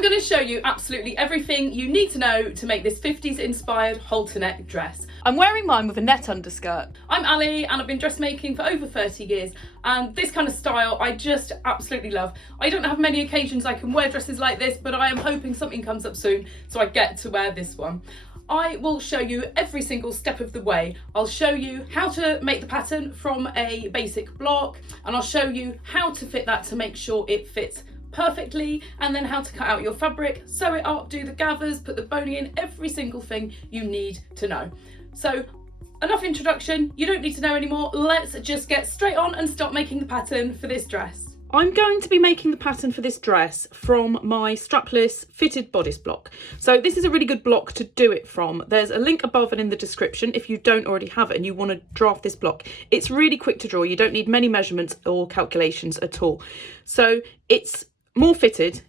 I'm going to show you absolutely everything you need to know to make this 50s inspired halter neck dress. I'm wearing mine with a net underskirt. I'm Ali and I've been dressmaking for over 30 years, and this kind of style I just absolutely love. I don't have many occasions I can wear dresses like this, but I am hoping something comes up soon so I get to wear this one. I will show you every single step of the way. I'll show you how to make the pattern from a basic block, and I'll show you how to fit that to make sure it fits perfectly, and then how to cut out your fabric, sew it up, do the gathers, put the boning in, every single thing you need to know. So enough introduction, you don't need to know anymore. Let's just get straight on and start making the pattern for this dress. I'm going to be making the pattern for this dress from my strapless fitted bodice block. So this is a really good block to do it from. There's a link above and in the description if you don't already have it and you want to draft this block. It's really quick to draw. You don't need many measurements or calculations at all. So it's more fitted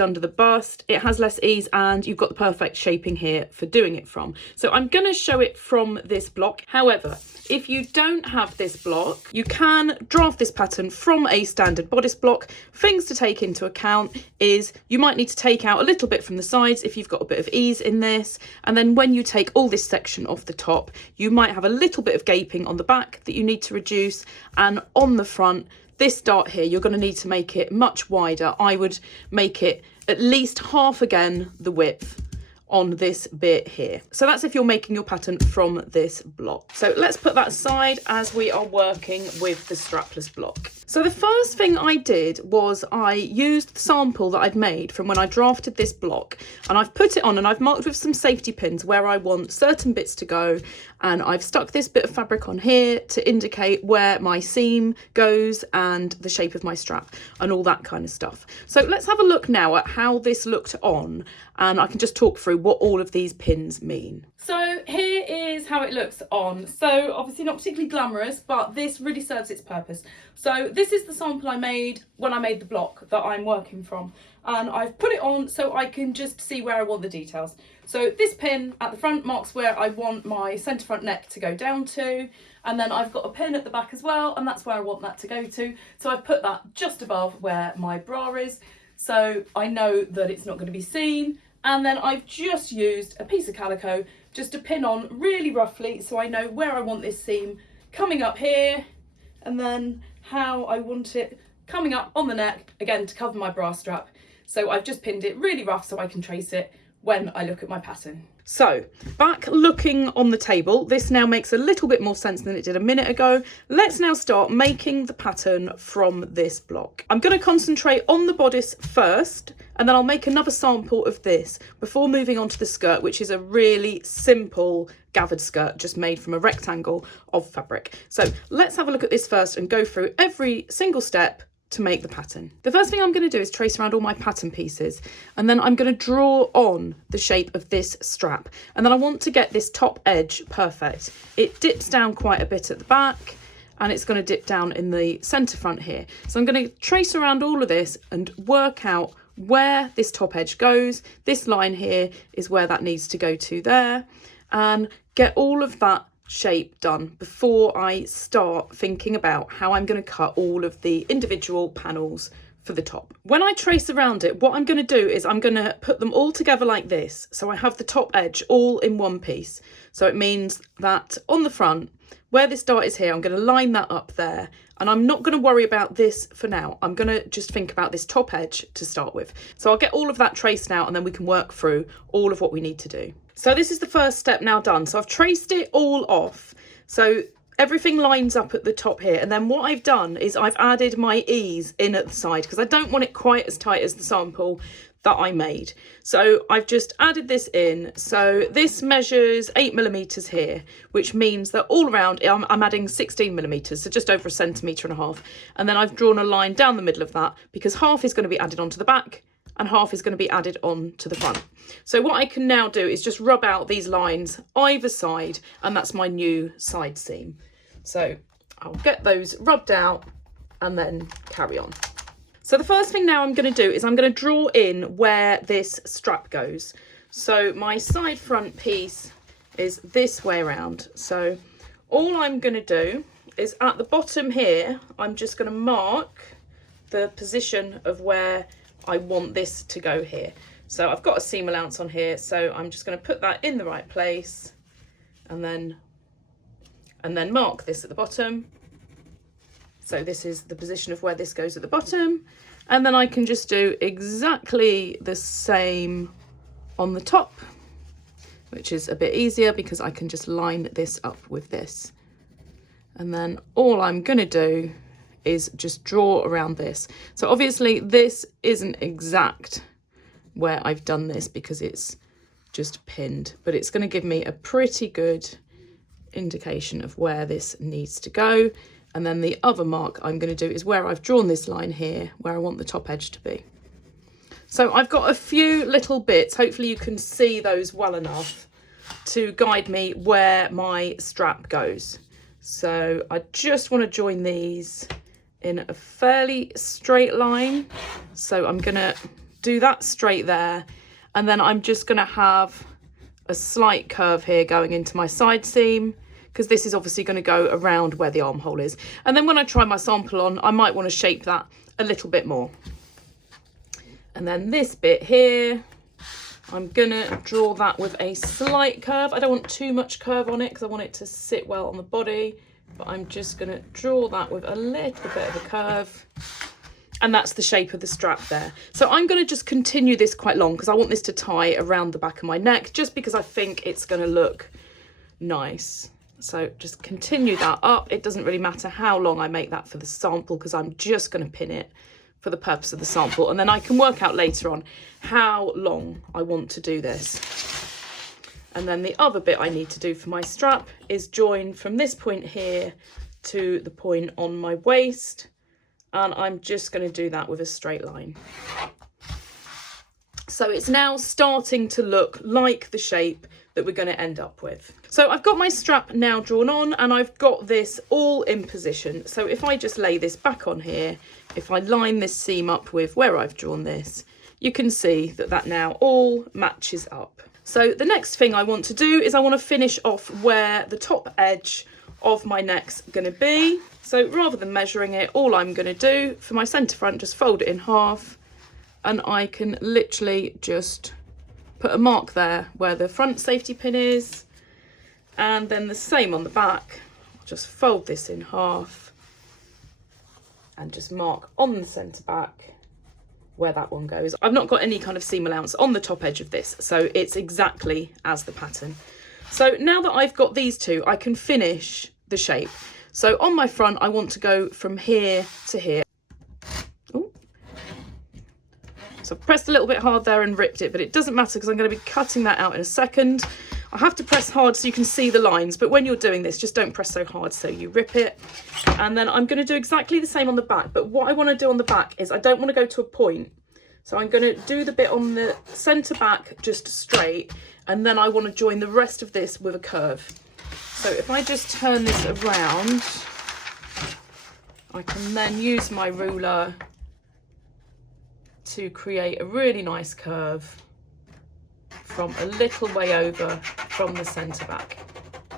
under the bust, it has less ease, and you've got the perfect shaping here for doing it from. So I'm going to show it from this block. However, if you don't have this block, you can draft this pattern from a standard bodice block. Things to take into account is you might need to take out a little bit from the sides if you've got a bit of ease in this, and then when you take all this section off the top, you might have a little bit of gaping on the back that you need to reduce, and on the front, this dart here, you're going to need to make it much wider. I would make it at least half again the width on this bit here. So that's if you're making your pattern from this block. So let's put that aside as we are working with the strapless block. So the first thing I did was I used the sample that I'd made from when I drafted this block, and I've put it on and I've marked with some safety pins where I want certain bits to go, and I've stuck this bit of fabric on here to indicate where my seam goes and the shape of my strap and all that kind of stuff. So let's have a look now at how this looked on, and I can just talk through what all of these pins mean. So here is how it looks on. So obviously not particularly glamorous, but this really serves its purpose. So this is the sample I made when I made the block that I'm working from, and I've put it on so I can just see where I want the details. So this pin at the front marks where I want my centre front neck to go down to, and then I've got a pin at the back as well, and that's where I want that to go to. So I've put that just above where my bra is, so I know that it's not going to be seen. And then I've just used a piece of calico just to pin on really roughly so I know where I want this seam coming up here, and then how I want it coming up on the neck, again to cover my bra strap. So I've just pinned it really rough so I can trace it when I look at my pattern. So back looking on the table, this now makes a little bit more sense than it did a minute ago. Let's now start making the pattern from this block. I'm going to concentrate on the bodice first, and then I'll make another sample of this before moving on to the skirt, which is a really simple gathered skirt just made from a rectangle of fabric. So let's have a look at this first and go through every single step to make the pattern. The first thing I'm going to do is trace around all my pattern pieces, and then I'm going to draw on the shape of this strap, and then I want to get this top edge perfect. It dips down quite a bit at the back, and it's going to dip down in the centre front here. So I'm going to trace around all of this and work out where this top edge goes. This line here is where that needs to go to there, and get all of that shape done before I start thinking about how I'm going to cut all of the individual panels for the top. When I trace around it, what I'm going to do is I'm going to put them all together like this, so I have the top edge all in one piece. So it means that on the front, where this dart is here, I'm going to line that up there, and I'm not going to worry about this for now. I'm going to just think about this top edge to start with. So I'll get all of that traced out, and then we can work through all of what we need to do. So this is the first step now done. So I've traced it all off. So everything lines up at the top here. And then what I've done is I've added my ease in at the side because I don't want it quite as tight as the sample that I made. So I've just added this in. So this measures 8mm here, which means that all around I'm adding 16mm, so just over 1.5 centimetres. And then I've drawn a line down the middle of that because half is going to be added onto the back and half is going to be added on to the front. So what I can now do is just rub out these lines either side, and that's my new side seam. So I'll get those rubbed out and then carry on. So the first thing now I'm going to do is I'm going to draw in where this strap goes. So my side front piece is this way around. So all I'm going to do is at the bottom here, I'm just going to mark the position of where I want this to go here. So I've got a seam allowance on here, so I'm just going to put that in the right place and then mark this at the bottom. So this is the position of where this goes at the bottom, and then I can just do exactly the same on the top, which is a bit easier because I can just line this up with this. And then all I'm going to do is just draw around this. So obviously this isn't exact where I've done this because it's just pinned, but it's going to give me a pretty good indication of where this needs to go. And then the other mark I'm going to do is where I've drawn this line here, where I want the top edge to be. So I've got a few little bits, hopefully you can see those well enough to guide me where my strap goes. So I just want to join these in a fairly straight line. So I'm going to do that straight there, and then I'm just going to have a slight curve here going into my side seam, because this is obviously going to go around where the armhole is. And then when I try my sample on, I might want to shape that a little bit more. And then this bit here, I'm going to draw that with a slight curve. I don't want too much curve on it because I want it to sit well on the body, but I'm just going to draw that with a little bit of a curve. And that's the shape of the strap there. So I'm going to just continue this quite long because I want this to tie around the back of my neck, just because I think it's going to look nice. So just continue that up. It doesn't really matter how long I make that for the sample because I'm just going to pin it for the purpose of the sample. And then I can work out later on how long I want to do this. And then the other bit I need to do for my strap is join from this point here to the point on my waist. And I'm just going to do that with a straight line. So it's now starting to look like the shape that we're going to end up with. So I've got my strap now drawn on and I've got this all in position. So if I just lay this back on here, if I line this seam up with where I've drawn this, you can see that that now all matches up. So the next thing I want to do is I want to finish off where the top edge of my neck's going to be. So rather than measuring it, all I'm going to do for my centre front, just fold it in half, and I can literally just put a mark there where the front safety pin is, and then the same on the back. Just fold this in half and just mark on the centre back where that one goes. I've not got any kind of seam allowance on the top edge of this, so it's exactly as the pattern. So now that I've got these two, I can finish the shape. So on my front, I want to go from here to here. Ooh. So I've pressed a little bit hard there and ripped it, but it doesn't matter because I'm going to be cutting that out in a second. I have to press hard so you can see the lines, but when you're doing this, just don't press so hard so you rip it. And then I'm going to do exactly the same on the back, but what I want to do on the back is I don't want to go to a point. So I'm going to do the bit on the centre back just straight, and then I want to join the rest of this with a curve. So if I just turn this around, I can then use my ruler to create a really nice curve from a little way over from the centre back.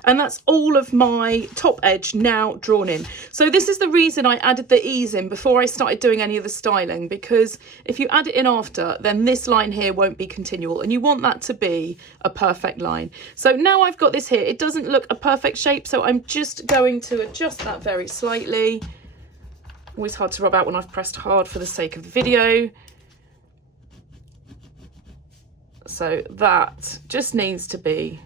And that's all of my top edge now drawn in. So this is the reason I added the ease in before I started doing any of the styling, because if you add it in after, then this line here won't be continual, and you want that to be a perfect line. So now I've got this here, it doesn't look a perfect shape, so I'm just going to adjust that very slightly. Always hard to rub out when I've pressed hard for the sake of the video. So that just needs to be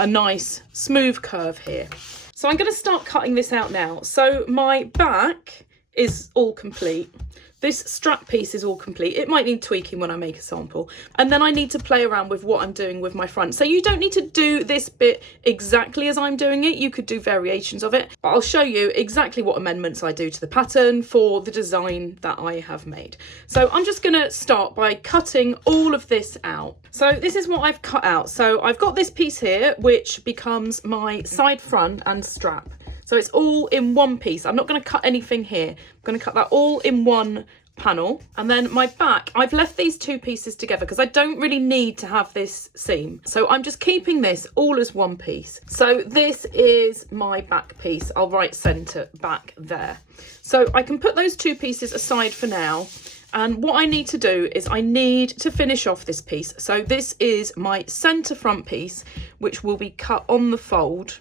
a nice smooth curve here. So I'm going to start cutting this out now. So my back is all complete. This strap piece is all complete. It might need tweaking when I make a sample. And then I need to play around with what I'm doing with my front. So you don't need to do this bit exactly as I'm doing it. You could do variations of it. But I'll show you exactly what amendments I do to the pattern for the design that I have made. So I'm just going to start by cutting all of this out. So this is what I've cut out. So I've got this piece here, which becomes my side front and strap. So it's all in one piece. I'm not going to cut anything here. I'm going to cut that all in one panel. And then my back, I've left these two pieces together because I don't really need to have this seam. So I'm just keeping this all as one piece. So this is my back piece. I'll write centre back there. So I can put those two pieces aside for now. And what I need to do is I need to finish off this piece. So this is my centre front piece, which will be cut on the fold.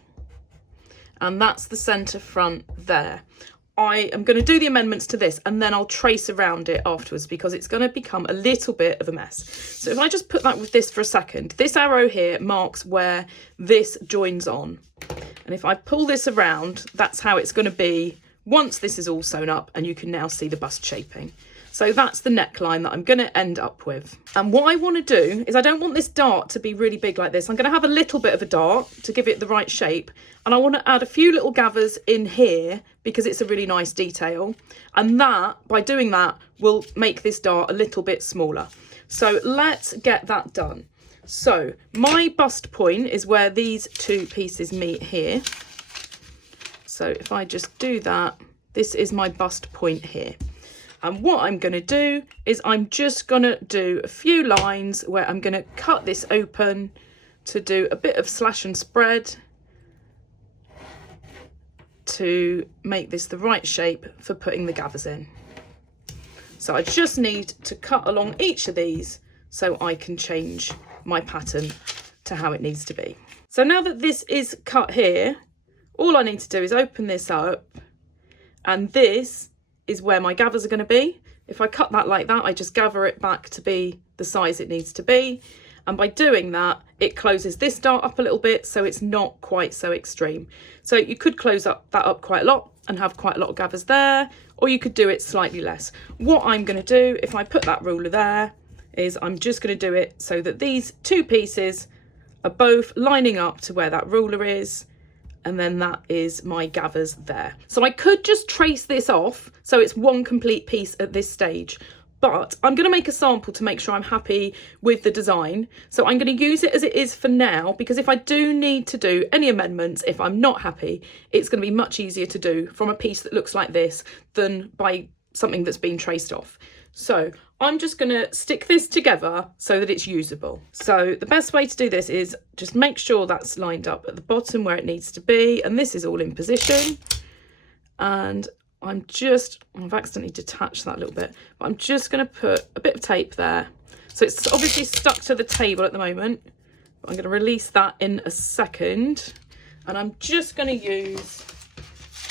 And that's the centre front there. I am going to do the amendments to this and then I'll trace around it afterwards because it's going to become a little bit of a mess. So if I just put that with this for a second, this arrow here marks where this joins on. And if I pull this around, that's how it's going to be once this is all sewn up, and you can now see the bust shaping. So that's the neckline that I'm going to end up with. And what I want to do is I don't want this dart to be really big like this. I'm going to have a little bit of a dart to give it the right shape. And I want to add a few little gathers in here because it's a really nice detail. And that, by doing that, will make this dart a little bit smaller. So let's get that done. So my bust point is where these two pieces meet here. So if I just do that, this is my bust point here. And what I'm going to do is I'm just going to do a few lines where I'm going to cut this open to do a bit of slash and spread to make this the right shape for putting the gathers in. So I just need to cut along each of these so I can change my pattern to how it needs to be. So now that this is cut here, all I need to do is open this up, and this is where my gathers are going to be. If I cut that like that, I just gather it back to be the size it needs to be. And by doing that, it closes this dart up a little bit, so it's not quite so extreme. So you could close that up quite a lot and have quite a lot of gathers there, or you could do it slightly less. What I'm going to do, if I put that ruler there, is I'm just going to do it so that these two pieces are both lining up to where that ruler is, and then that is my gathers there. So I could just trace this off so it's one complete piece at this stage, but I'm going to make a sample to make sure I'm happy with the design. So I'm going to use it as it is for now, because if I do need to do any amendments, if I'm not happy, it's going to be much easier to do from a piece that looks like this than by something that's been traced off. So I'm just going to stick this together so that it's usable. So the best way to do this is just make sure that's lined up at the bottom where it needs to be, and this is all in position. And I've accidentally detached that a little bit, but I'm just going to put a bit of tape there. So it's obviously stuck to the table at the moment, but I'm going to release that in a second. And I'm just going to use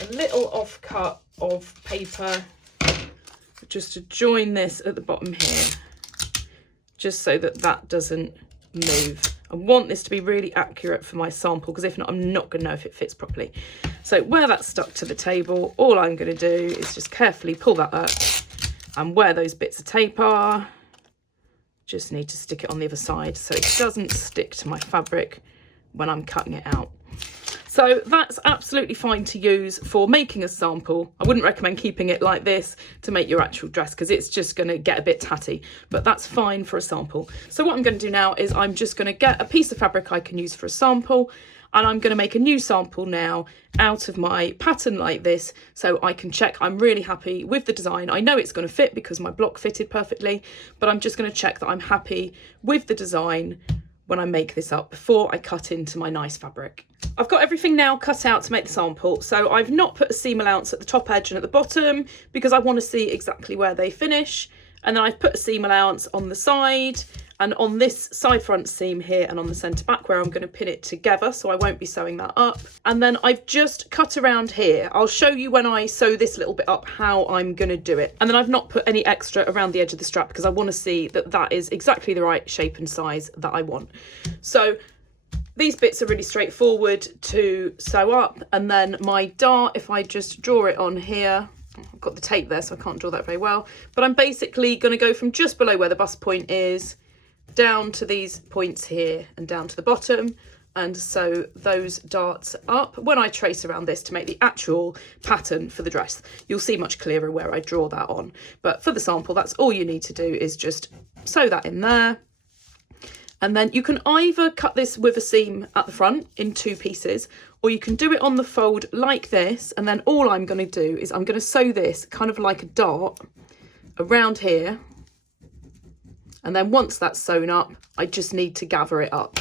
a little offcut of paper just to join this at the bottom here, just so that that doesn't move. I want this to be really accurate for my sample, because if not, I'm not going to know if it fits properly. So where that's stuck to the table, all I'm going to do is just carefully pull that up, and where those bits of tape are, just need to stick it on the other side so it doesn't stick to my fabric when I'm cutting it out. So that's absolutely fine to use for making a sample. I wouldn't recommend keeping it like this to make your actual dress, because it's just going to get a bit tatty, but that's fine for a sample. So what I'm going to do now is I'm just going to get a piece of fabric I can use for a sample, and I'm going to make a new sample now out of my pattern like this, so I can check I'm really happy with the design. I know it's going to fit because my block fitted perfectly, but I'm just going to check that I'm happy with the design when I make this up before I cut into my nice fabric. I've got everything now cut out to make the sample, so I've not put a seam allowance at the top edge and at the bottom because I want to see exactly where they finish, and then I've put a seam allowance on the side and on this side front seam here and on the centre back where I'm going to pin it together, so I won't be sewing that up. And then I've just cut around here. I'll show you when I sew this little bit up how I'm going to do it. And then I've not put any extra around the edge of the strap because I want to see that that is exactly the right shape and size that I want. So these bits are really straightforward to sew up, and then my dart, if I just draw it on here, I've got the tape there so I can't draw that very well, but I'm basically going to go from just below where the bust point is down to these points here and down to the bottom, and sew those darts up. When I trace around this to make the actual pattern for the dress, you'll see much clearer where I draw that on, but for the sample that's all you need to do is just sew that in there. And then you can either cut this with a seam at the front in two pieces, or you can do it on the fold like this, and then all I'm going to do is I'm going to sew this kind of like a dart around here, and then once that's sewn up I just need to gather it up,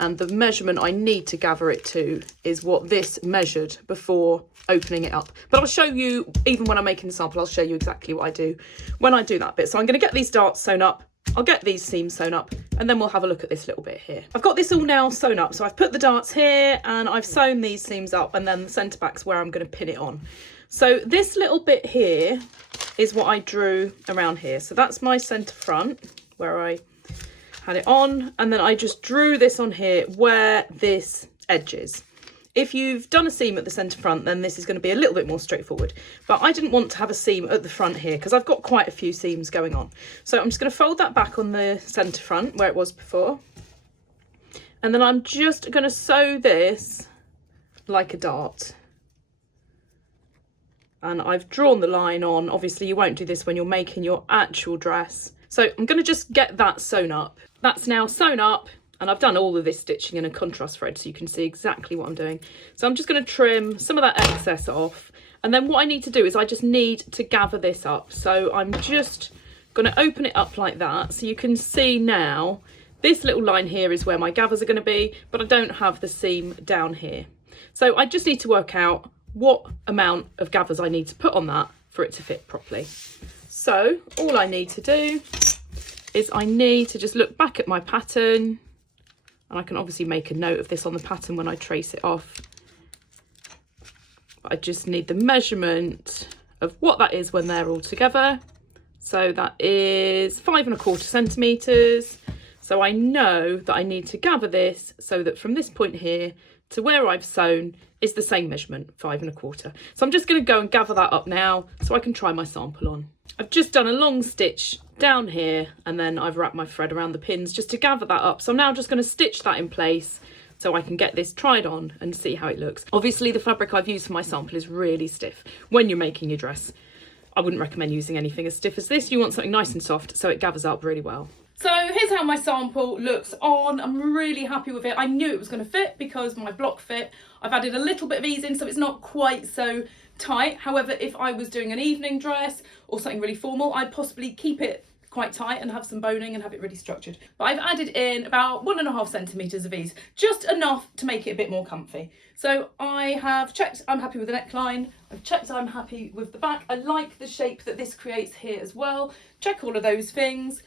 and the measurement I need to gather it to is what this measured before opening it up. But I'll show you, even when I'm making the sample, I'll show you exactly what I do when I do that bit. So I'm going to get these darts sewn up, I'll get these seams sewn up, and then we'll have a look at this little bit here. I've got this all now sewn up, so I've put the darts here and I've sewn these seams up, and then the centre back's where I'm going to pin it on. So this little bit here is what I drew around here. So that's my centre front where I had it on, and then I just drew this on here where this edge is. If you've done a seam at the centre front, then this is going to be a little bit more straightforward. But I didn't want to have a seam at the front here because I've got quite a few seams going on. So I'm just going to fold that back on the centre front where it was before. And then I'm just going to sew this like a dart. And I've drawn the line on. Obviously you won't do this when you're making your actual dress. So I'm going to just get that sewn up. That's now sewn up. And I've done all of this stitching in a contrast thread so you can see exactly what I'm doing. So I'm just going to trim some of that excess off. And then what I need to do is I just need to gather this up. So I'm just going to open it up like that. So you can see now this little line here is where my gathers are going to be, but I don't have the seam down here. So I just need to work out what amount of gathers I need to put on that for it to fit properly. So all I need to do is I need to just look back at my pattern. And I can obviously make a note of this on the pattern when I trace it off. But I just need the measurement of what that is when they're all together. So that is 5¼ centimetres. So I know that I need to gather this so that from this point here to where I've sewn is the same measurement, 5¼ So I'm just going to go and gather that up now so I can try my sample on. I've just done a long stitch down here and then I've wrapped my thread around the pins just to gather that up. So I'm now just going to stitch that in place so I can get this tried on and see how it looks. Obviously the fabric I've used for my sample is really stiff. When you're making your dress, I wouldn't recommend using anything as stiff as this. You want something nice and soft so it gathers up really well. So here's how my sample looks on. I'm really happy with it. I knew it was going to fit because my block fit. I've added a little bit of ease in so it's not quite so tight. However, if I was doing an evening dress or something really formal, I'd possibly keep it quite tight and have some boning and have it really structured. But I've added in about 1½ centimetres of ease, just enough to make it a bit more comfy. So I have checked I'm happy with the neckline, I've checked I'm happy with the back. I like the shape that this creates here as well. Check all of those things.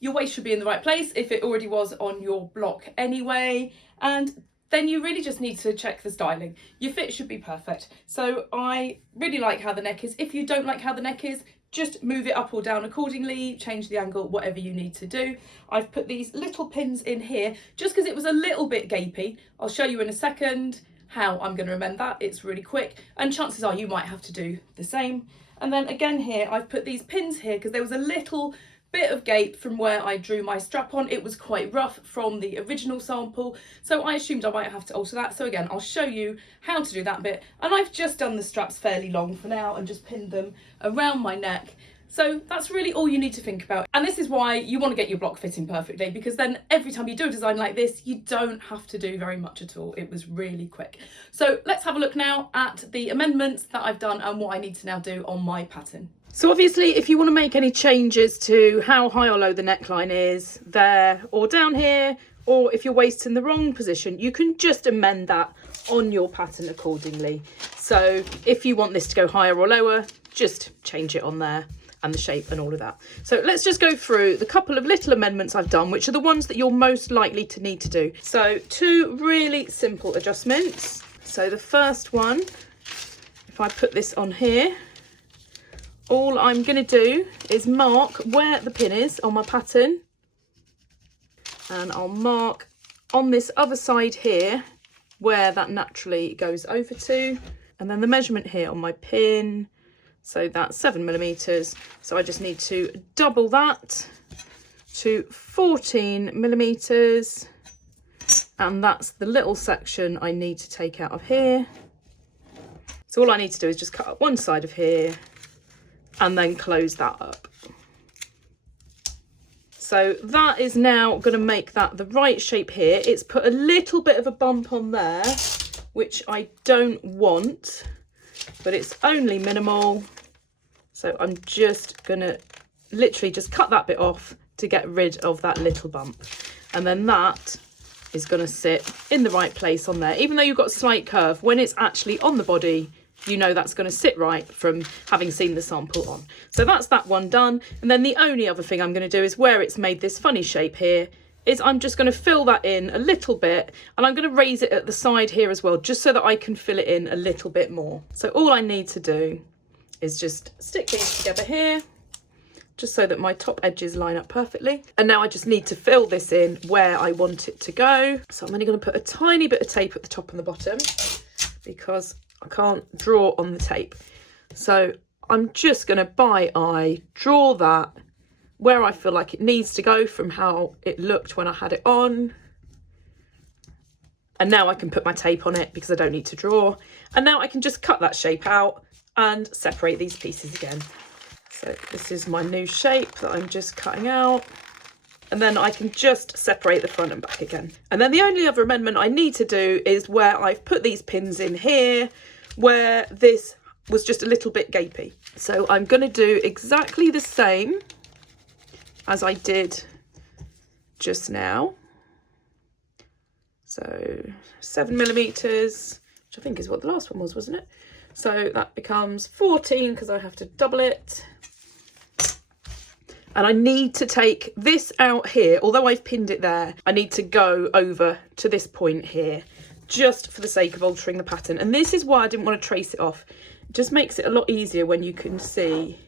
Your waist should be in the right place if it already was on your block anyway. And then you really just need to check the styling. Your fit should be perfect. So I really like how the neck is. If you don't like how the neck is, just move it up or down accordingly, change the angle, whatever you need to do. I've put these little pins in here just because it was a little bit gapey. I'll show you in a second how I'm going to amend that. It's really quick and chances are you might have to do the same. And then again here, I've put these pins here because there was a little bit of gape from where I drew my strap on. It was quite rough from the original sample, so I assumed I might have to alter that. So again, I'll show you how to do that bit. And I've just done the straps fairly long for now and just pinned them around my neck. So that's really all you need to think about. And this is why you want to get your block fitting perfectly, because then every time you do a design like this, you don't have to do very much at all. It was really quick. So let's have a look now at the amendments that I've done and what I need to now do on my pattern. So obviously if you want to make any changes to how high or low the neckline is there or down here, or if your waist's in the wrong position, you can just amend that on your pattern accordingly. So if you want this to go higher or lower, just change it on there and the shape and all of that. So let's just go through the couple of little amendments I've done, which are the ones that you're most likely to need to do. So 2 really simple adjustments. So the first one, if I put this on here, all I'm going to do is mark where the pin is on my pattern, and I'll mark on this other side here where that naturally goes over to, and then the measurement here on my pin, so that's 7mm. So I just need to double that to 14mm, and that's the little section I need to take out of here. So all I need to do is just cut up one side of here and then close that up. So that is now going to make that the right shape here. It's put a little bit of a bump on there, which I don't want, but it's only minimal. So I'm just going to literally just cut that bit off to get rid of that little bump. And then that is going to sit in the right place on there. Even though you've got a slight curve, when it's actually on the body, you know that's going to sit right from having seen the sample on. So that's that one done. And then the only other thing I'm going to do is where it's made this funny shape here, is I'm just going to fill that in a little bit, and I'm going to raise it at the side here as well, just so that I can fill it in a little bit more. So all I need to do is just stick these together here, just so that my top edges line up perfectly. And now I just need to fill this in where I want it to go. So I'm only going to put a tiny bit of tape at the top and the bottom because I can't draw on the tape. So I'm just going to by eye draw that where I feel like it needs to go from how it looked when I had it on. And now I can put my tape on it because I don't need to draw. And now I can just cut that shape out and separate these pieces again. So this is my new shape that I'm just cutting out. And then I can just separate the front and back again. And then the only other amendment I need to do is where I've put these pins in here, where this was just a little bit gapy. So I'm going to do exactly the same as I did just now. So 7mm, which I think is what the last one was, wasn't it? So that becomes 14 because I have to double it. And I need to take this out here, although I've pinned it there, I need to go over to this point here, just for the sake of altering the pattern. And this is why I didn't want to trace it off. It just makes it a lot easier when you can see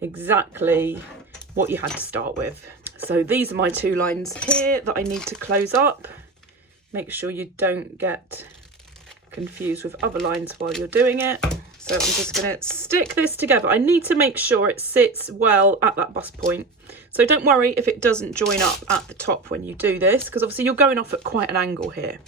exactly what you had to start with. So these are my two lines here that I need to close up. Make sure you don't get confused with other lines while you're doing it. So I'm just going to stick this together. I need to make sure it sits well at that bust point. So don't worry if it doesn't join up at the top when you do this, because obviously you're going off at quite an angle here.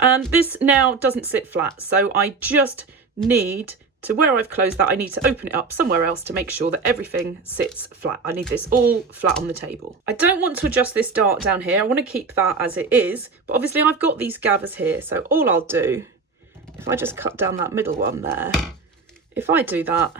And this now doesn't sit flat. So I just need to, where I've closed that, I need to open it up somewhere else to make sure that everything sits flat. I need this all flat on the table. I don't want to adjust this dart down here. I want to keep that as it is, but obviously I've got these gathers here. So all I'll do, if I just cut down that middle one there, if I do that,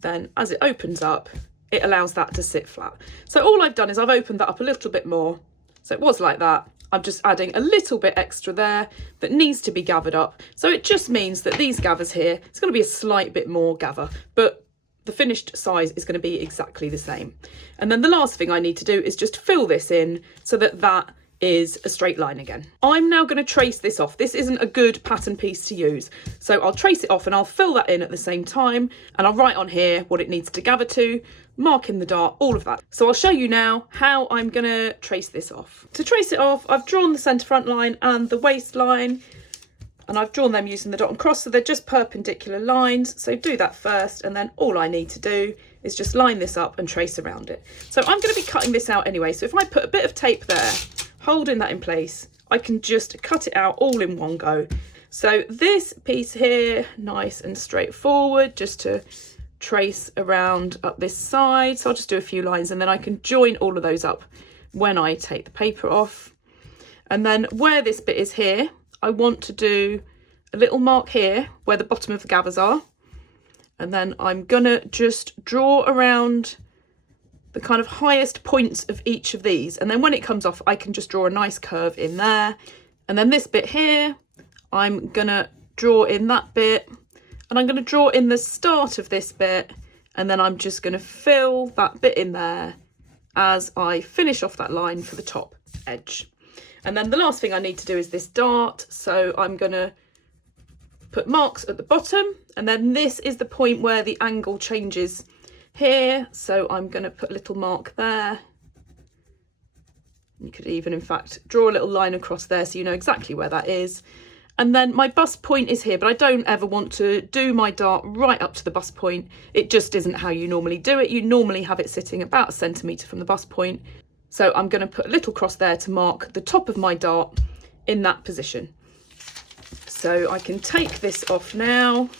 then as it opens up, it allows that to sit flat. So all I've done is I've opened that up a little bit more. So it was like that. I'm just adding a little bit extra there that needs to be gathered up. So it just means that these gathers here, it's going to be a slight bit more gather, but the finished size is going to be exactly the same. And then the last thing I need to do is just fill this in so that that is a straight line again. I'm now going to trace this off. This isn't a good pattern piece to use. So I'll trace it off and I'll fill that in at the same time. And I'll write on here what it needs to gather to, mark in the dart, all of that. So I'll show you now how I'm going to trace this off. To trace it off, I've drawn the centre front line and the waistline, and I've drawn them using the dot and cross, so they're just perpendicular lines. So do that first, and then all I need to do is just line this up and trace around it. So I'm going to be cutting this out anyway. So if I put a bit of tape there, holding that in place, I can just cut it out all in one go. So this piece here, nice and straightforward, just to trace around up this side. So I'll just do a few lines and then I can join all of those up when I take the paper off. And then where this bit is here, I want to do a little mark here where the bottom of the gathers are. And then I'm gonna just draw around the kind of highest points of each of these. And then when it comes off, I can just draw a nice curve in there. And then this bit here, I'm gonna draw in that bit. And I'm going to draw in the start of this bit, and then I'm just going to fill that bit in there as I finish off that line for the top edge. And then the last thing I need to do is this dart. So I'm going to put marks at the bottom, and then this is the point where the angle changes here. So I'm going to put a little mark there. You could even, in fact, draw a little line across there so you know exactly where that is. And then my bust point is here, but I don't ever want to do my dart right up to the bust point. It just isn't how you normally do it. You normally have it sitting about 1 centimetre from the bust point. So I'm going to put a little cross there to mark the top of my dart in that position. So I can take this off now,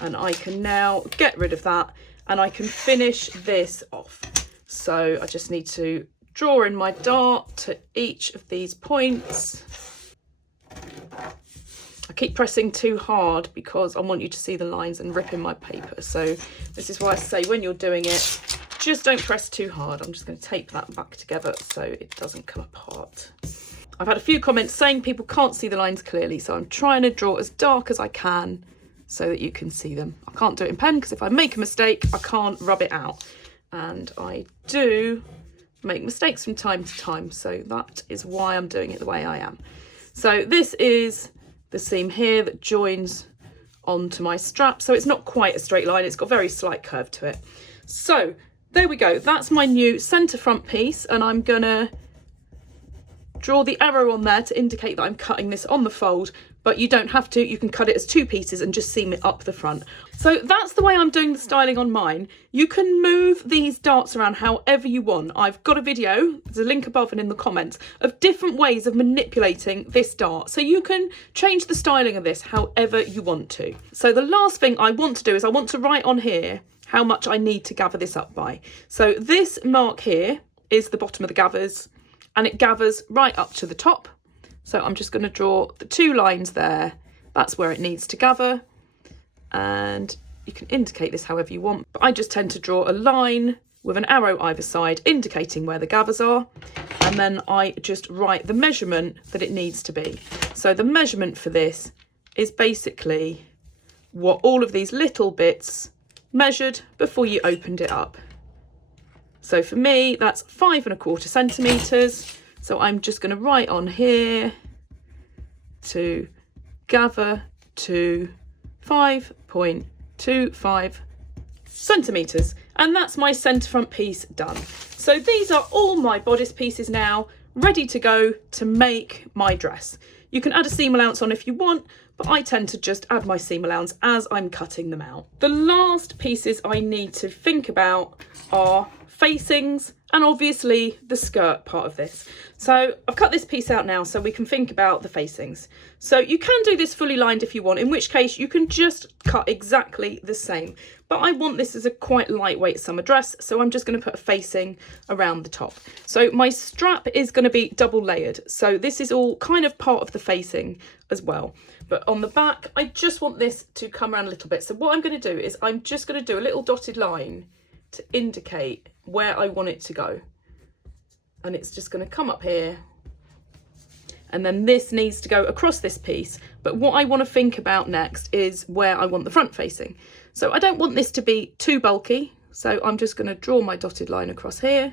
and I can now get rid of that, and I can finish this off. So I just need to draw in my dart to each of these points. I keep pressing too hard because I want you to see the lines and ripping my paper. So this is why I say when you're doing it, just don't press too hard. I'm just going to tape that back together so it doesn't come apart. I've had a few comments saying people can't see the lines clearly, so I'm trying to draw as dark as I can so that you can see them. I can't do it in pen because if I make a mistake, I can't rub it out. And I do make mistakes from time to time, so that is why I'm doing it the way I am. So this is the seam here that joins onto my strap, so it's not quite a straight line, it's got a very slight curve to it. So there we go, that's my new centre front piece, and I'm gonna draw the arrow on there to indicate that I'm cutting this on the fold, but you don't have to, you can cut it as 2 pieces and just seam it up the front. So that's the way I'm doing the styling on mine. You can move these darts around however you want. I've got a video, there's a link above and in the comments, of different ways of manipulating this dart. So you can change the styling of this however you want to. So the last thing I want to do is I want to write on here how much I need to gather this up by. So this mark here is the bottom of the gathers, and it gathers right up to the top. So I'm just going to draw the 2 lines there. That's where it needs to gather. And you can indicate this however you want, but I just tend to draw a line with an arrow either side indicating where the gathers are. And then I just write the measurement that it needs to be. So the measurement for this is basically what all of these little bits measured before you opened it up. So for me, that's 5¼ centimetres. So I'm just going to write on here to gather to 5.25 centimetres. And that's my centre front piece done. So these are all my bodice pieces now, ready to go to make my dress. You can add a seam allowance on if you want, but I tend to just add my seam allowance as I'm cutting them out. The last pieces I need to think about are facings and obviously the skirt part of this. So I've cut this piece out now so we can think about the facings. So you can do this fully lined if you want, in which case you can just cut exactly the same. But I want this as a quite lightweight summer dress, so I'm just going to put a facing around the top. So my strap is going to be double layered. So this is all kind of part of the facing as well. But on the back, I just want this to come around a little bit. So what I'm going to do is I'm just going to do a little dotted line to indicate where I want it to go. And it's just going to come up here. And then this needs to go across this piece. But what I want to think about next is where I want the front facing. So I don't want this to be too bulky. So I'm just going to draw my dotted line across here.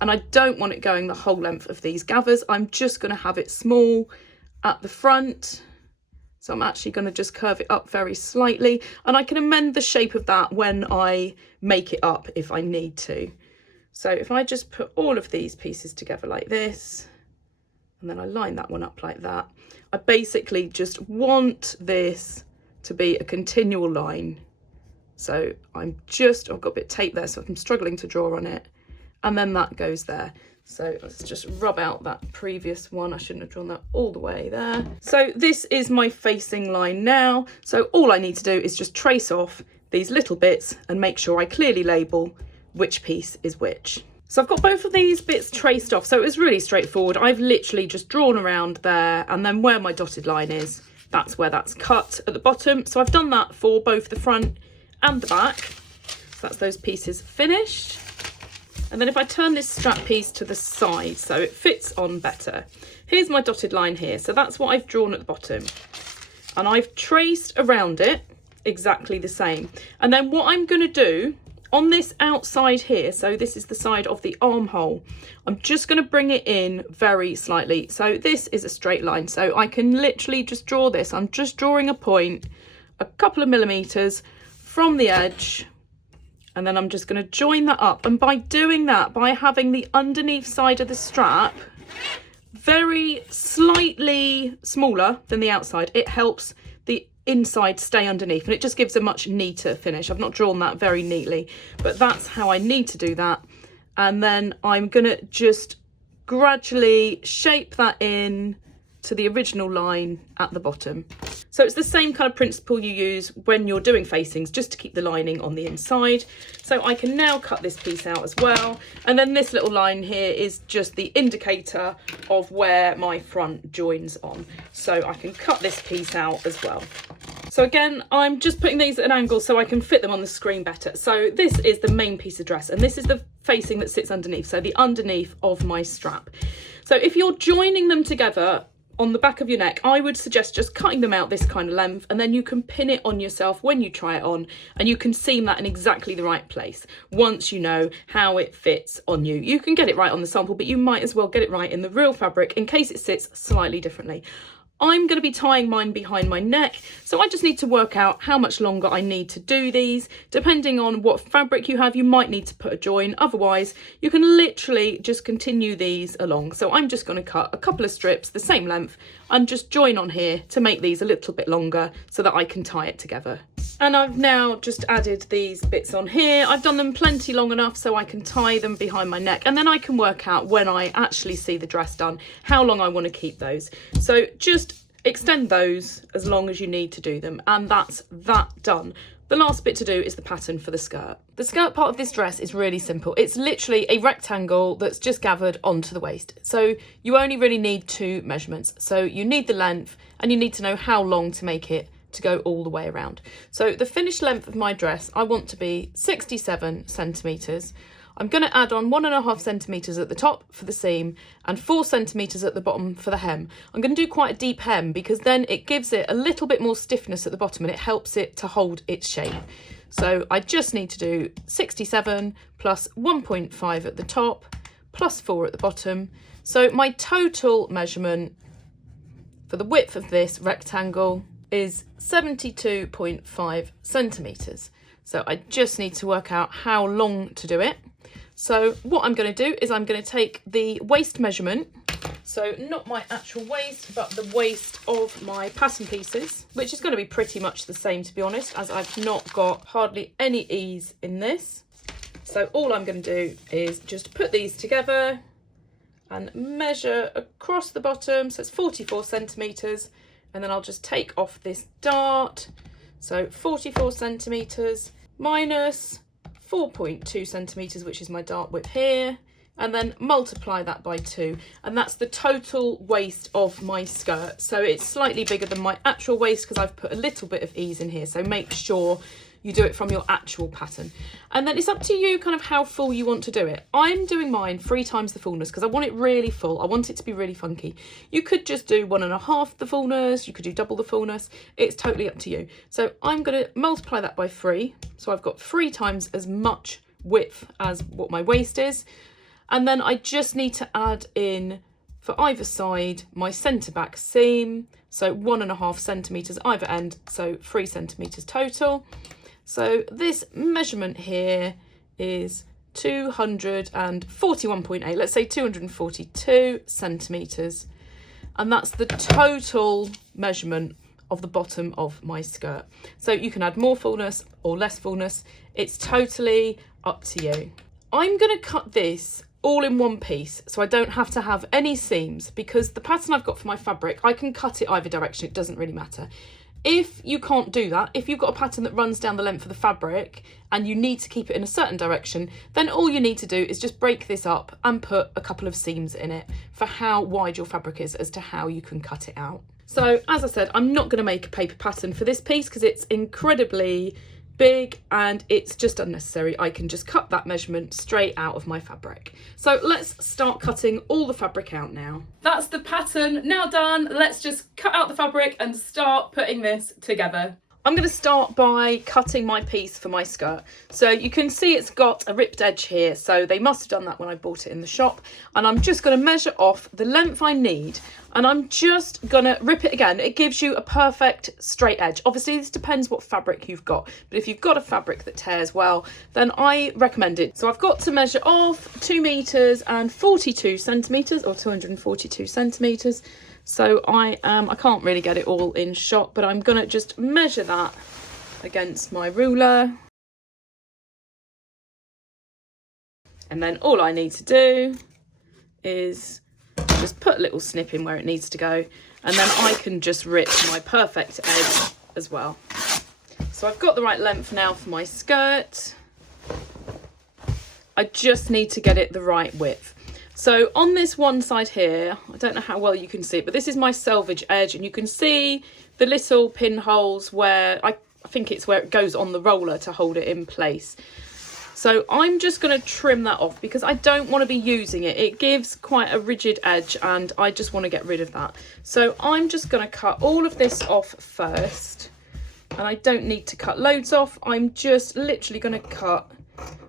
And I don't want it going the whole length of these gathers. I'm just going to have it small at the front. So I'm actually going to just curve it up very slightly. And I can amend the shape of that when I make it up if I need to. So if I just put all of these pieces together like this, and then I line that one up like that, I basically just want this to be a continual line. So I've got a bit of tape there, so I'm struggling to draw on it. And then that goes there. So let's just rub out that previous one. I shouldn't have drawn that all the way there. So this is my facing line now. So all I need to do is just trace off these little bits and make sure I clearly label which piece is which. So I've got both of these bits traced off. So it was really straightforward. I've literally just drawn around there, and then where my dotted line is, that's where that's cut at the bottom. So I've done that for both the front and the back. So that's those pieces finished. And then if I turn this strap piece to the side so it fits on better, here's my dotted line here. So that's what I've drawn at the bottom. And I've traced around it exactly the same. And then what I'm going to do on this outside here, so this is the side of the armhole, I'm just going to bring it in very slightly. So this is a straight line. So I can literally just draw this. I'm just drawing a point a couple of millimeters from the edge. And then I'm just going to join that up. And by doing that, by having the underneath side of the strap very slightly smaller than the outside, it helps the inside stay underneath, and it just gives a much neater finish. I've not drawn that very neatly, but that's how I need to do that. And then I'm going to just gradually shape that in to the original line at the bottom. So it's the same kind of principle you use when you're doing facings, just to keep the lining on the inside. So I can now cut this piece out as well. And then this little line here is just the indicator of where my front joins on. So I can cut this piece out as well. So again, I'm just putting these at an angle so I can fit them on the screen better. So this is the main piece of dress, and this is the facing that sits underneath, so the underneath of my strap. So if you're joining them together on the back of your neck, I would suggest just cutting them out this kind of length, and then you can pin it on yourself when you try it on, and you can seam that in exactly the right place once you know how it fits on you. You can get it right on the sample, but you might as well get it right in the real fabric in case it sits slightly differently. I'm going to be tying mine behind my neck, so I just need to work out how much longer I need to do these. Depending on what fabric you have, you might need to put a join, otherwise you can literally just continue these along. So I'm just going to cut a couple of strips the same length and just join on here to make these a little bit longer so that I can tie it together. And I've now just added these bits on here. I've done them plenty long enough so I can tie them behind my neck, and then I can work out when I actually see the dress done how long I want to keep those. So just extend those as long as you need to do them, and that's that done. The last bit to do is the pattern for the skirt. The skirt part of this dress is really simple. It's literally a rectangle that's just gathered onto the waist. So you only really need 2 measurements. So you need the length, and you need to know how long to make it to go all the way around. So the finished length of my dress, I want to be 67 centimetres. I'm going to add on 1.5 centimetres at the top for the seam and 4 centimetres at the bottom for the hem. I'm going to do quite a deep hem because then it gives it a little bit more stiffness at the bottom and it helps it to hold its shape. So I just need to do 67 plus 1.5 at the top plus 4 at the bottom. So my total measurement for the width of this rectangle is 72.5 centimetres. So I just need to work out how long to do it. So what I'm going to do is I'm going to take the waist measurement, so not my actual waist, but the waist of my pattern pieces, which is going to be pretty much the same, to be honest, as I've not got hardly any ease in this. So all I'm going to do is just put these together and measure across the bottom. So it's 44 centimetres. And then I'll just take off this dart. So 44 centimetres minus 4.2 centimetres, which is my dart width here, and then multiply that by 2. And that's the total waist of my skirt. So it's slightly bigger than my actual waist because I've put a little bit of ease in here. So make sure you do it from your actual pattern. And then it's up to you kind of how full you want to do it. I'm doing mine 3 times the fullness because I want it really full. I want it to be really funky. You could just do 1.5 the fullness. You could do double the fullness. It's totally up to you. So I'm going to multiply that by 3. So I've got 3 times as much width as what my waist is. And then I just need to add in for either side my centre back seam. So 1.5 centimetres either end. So 3 centimetres total. So this measurement here is 241.8, let's say 242 centimetres. And that's the total measurement of the bottom of my skirt. So you can add more fullness or less fullness. It's totally up to you. I'm going to cut this all in one piece so I don't have to have any seams because the pattern I've got for my fabric, I can cut it either direction. It doesn't really matter. If you can't do that, if you've got a pattern that runs down the length of the fabric and you need to keep it in a certain direction, then all you need to do is just break this up and put a couple of seams in it for how wide your fabric is as to how you can cut it out. So as I said, I'm not going to make a paper pattern for this piece because it's incredibly big and it's just unnecessary. I can just cut that measurement straight out of my fabric. So let's start cutting all the fabric out now. That's the pattern now done. Let's just cut out the fabric and start putting this together. I'm going to start by cutting my piece for my skirt. So you can see it's got a ripped edge here. So they must have done that when I bought it in the shop. And I'm just going to measure off the length I need. And I'm just going to rip it again. It gives you a perfect straight edge. Obviously, this depends what fabric you've got. But if you've got a fabric that tears well, then I recommend it. So I've got to measure off 2 meters and 42 centimeters or 242 centimeters. So I can't really get it all in shot, but I'm gonna just measure that against my ruler. And then all I need to do is just put a little snip in where it needs to go. And then I can just rip my perfect edge as well. So I've got the right length now for my skirt. I just need to get it the right width. So on this one side here, I don't know how well you can see it, but this is my selvage edge, and you can see the little pinholes where I think it's where it goes on the roller to hold it in place. So I'm just going to trim that off because I don't want to be using it. It gives quite a rigid edge and I just want to get rid of that. So I'm just going to cut all of this off first. And I don't need to cut loads off. I'm just literally going to cut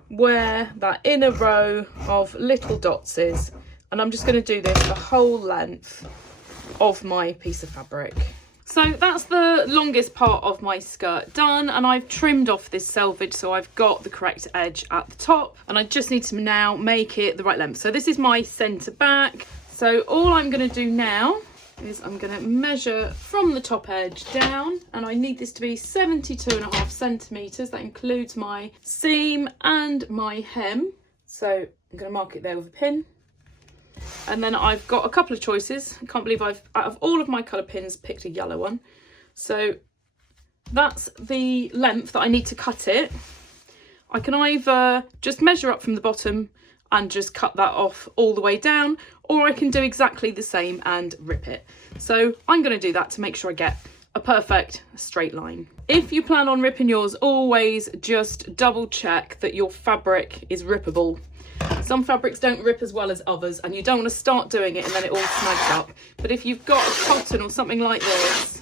where that inner row of little dots is. And I'm just going to do this the whole length of my piece of fabric. So that's the longest part of my skirt done, and I've trimmed off this selvage so I've got the correct edge at the top, and I just need to now make it the right length. So this is my centre back. So all I'm going to do now is I'm going to measure from the top edge down, and I need this to be 72.5 centimetres. That includes my seam and my hem. So I'm going to mark it there with a pin. And then I've got a couple of choices. I can't believe I've, out of all of my colour pins, picked a yellow one. So that's the length that I need to cut it. I can either just measure up from the bottom and just cut that off all the way down, or I can do exactly the same and rip it. So I'm going to do that to make sure I get a perfect straight line. If you plan on ripping yours, always just double check that your fabric is rippable. Some fabrics don't rip as well as others, and you don't want to start doing it and then it all snags up. But if you've got a cotton or something like this,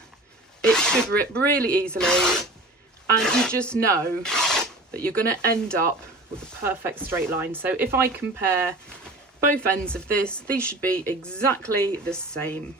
it should rip really easily, and you just know that you're going to end up with a perfect straight line. So if I compare both ends of this, these should be exactly the same.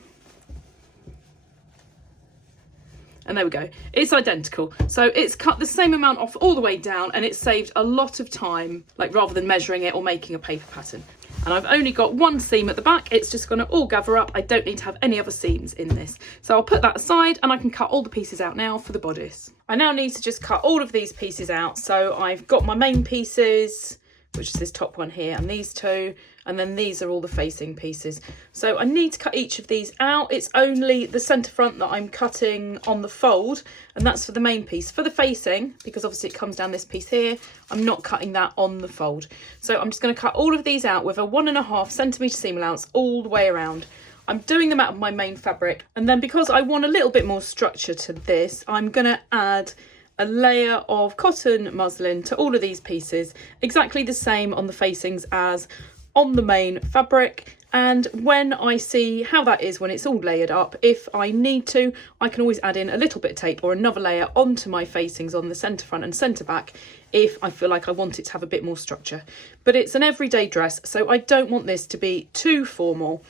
And there we go, it's identical. So it's cut the same amount off all the way down, and it saved a lot of time, like rather than measuring it or making a paper pattern. And I've only got one seam at the back. It's just going to all gather up. I don't need to have any other seams in this. So I'll put that aside, and I can cut all the pieces out now for the bodice. I now need to just cut all of these pieces out. So I've got my main pieces, which is this top one here, and these two, and then these are all the facing pieces. So I need to cut each of these out. It's only the centre front that I'm cutting on the fold, and that's for the main piece. For the facing, because obviously it comes down this piece here, I'm not cutting that on the fold. So I'm just going to cut all of these out with a 1.5 centimetre seam allowance all the way around. I'm doing them out of my main fabric, and then because I want a little bit more structure to this, I'm going to add a layer of cotton muslin to all of these pieces, exactly the same on the facings as on the main fabric. And when I see how that is when it's all layered up, if I need to, I can always add in a little bit of tape or another layer onto my facings on the centre front and centre back if I feel like I want it to have a bit more structure. But it's an everyday dress, so I don't want this to be too formal.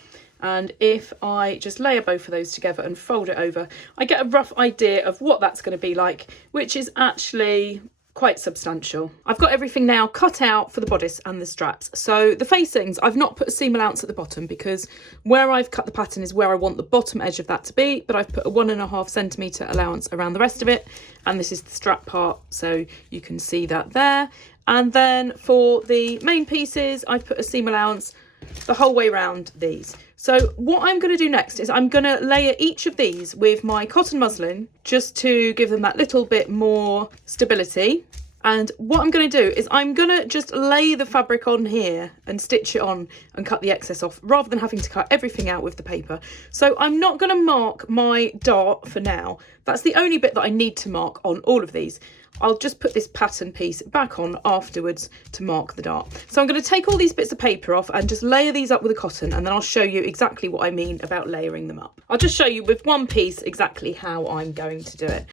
And if I just layer both of those together and fold it over, I get a rough idea of what that's going to be like, which is actually quite substantial. I've got everything now cut out for the bodice and the straps. So the facings, I've not put a seam allowance at the bottom because where I've cut the pattern is where I want the bottom edge of that to be, but I've put a 1.5 centimetre allowance around the rest of it. And this is the strap part, so you can see that there. And then for the main pieces, I've put a seam allowance the whole way around these. So what I'm going to do next is I'm going to layer each of these with my cotton muslin just to give them that little bit more stability. And what I'm going to do is I'm going to just lay the fabric on here and stitch it on and cut the excess off rather than having to cut everything out with the paper. So I'm not going to mark my dart for now. That's the only bit that I need to mark on all of these. I'll just put this pattern piece back on afterwards to mark the dart. So I'm going to take all these bits of paper off and just layer these up with the cotton, and then I'll show you exactly what I mean about layering them up. I'll just show you with one piece exactly how I'm going to do it.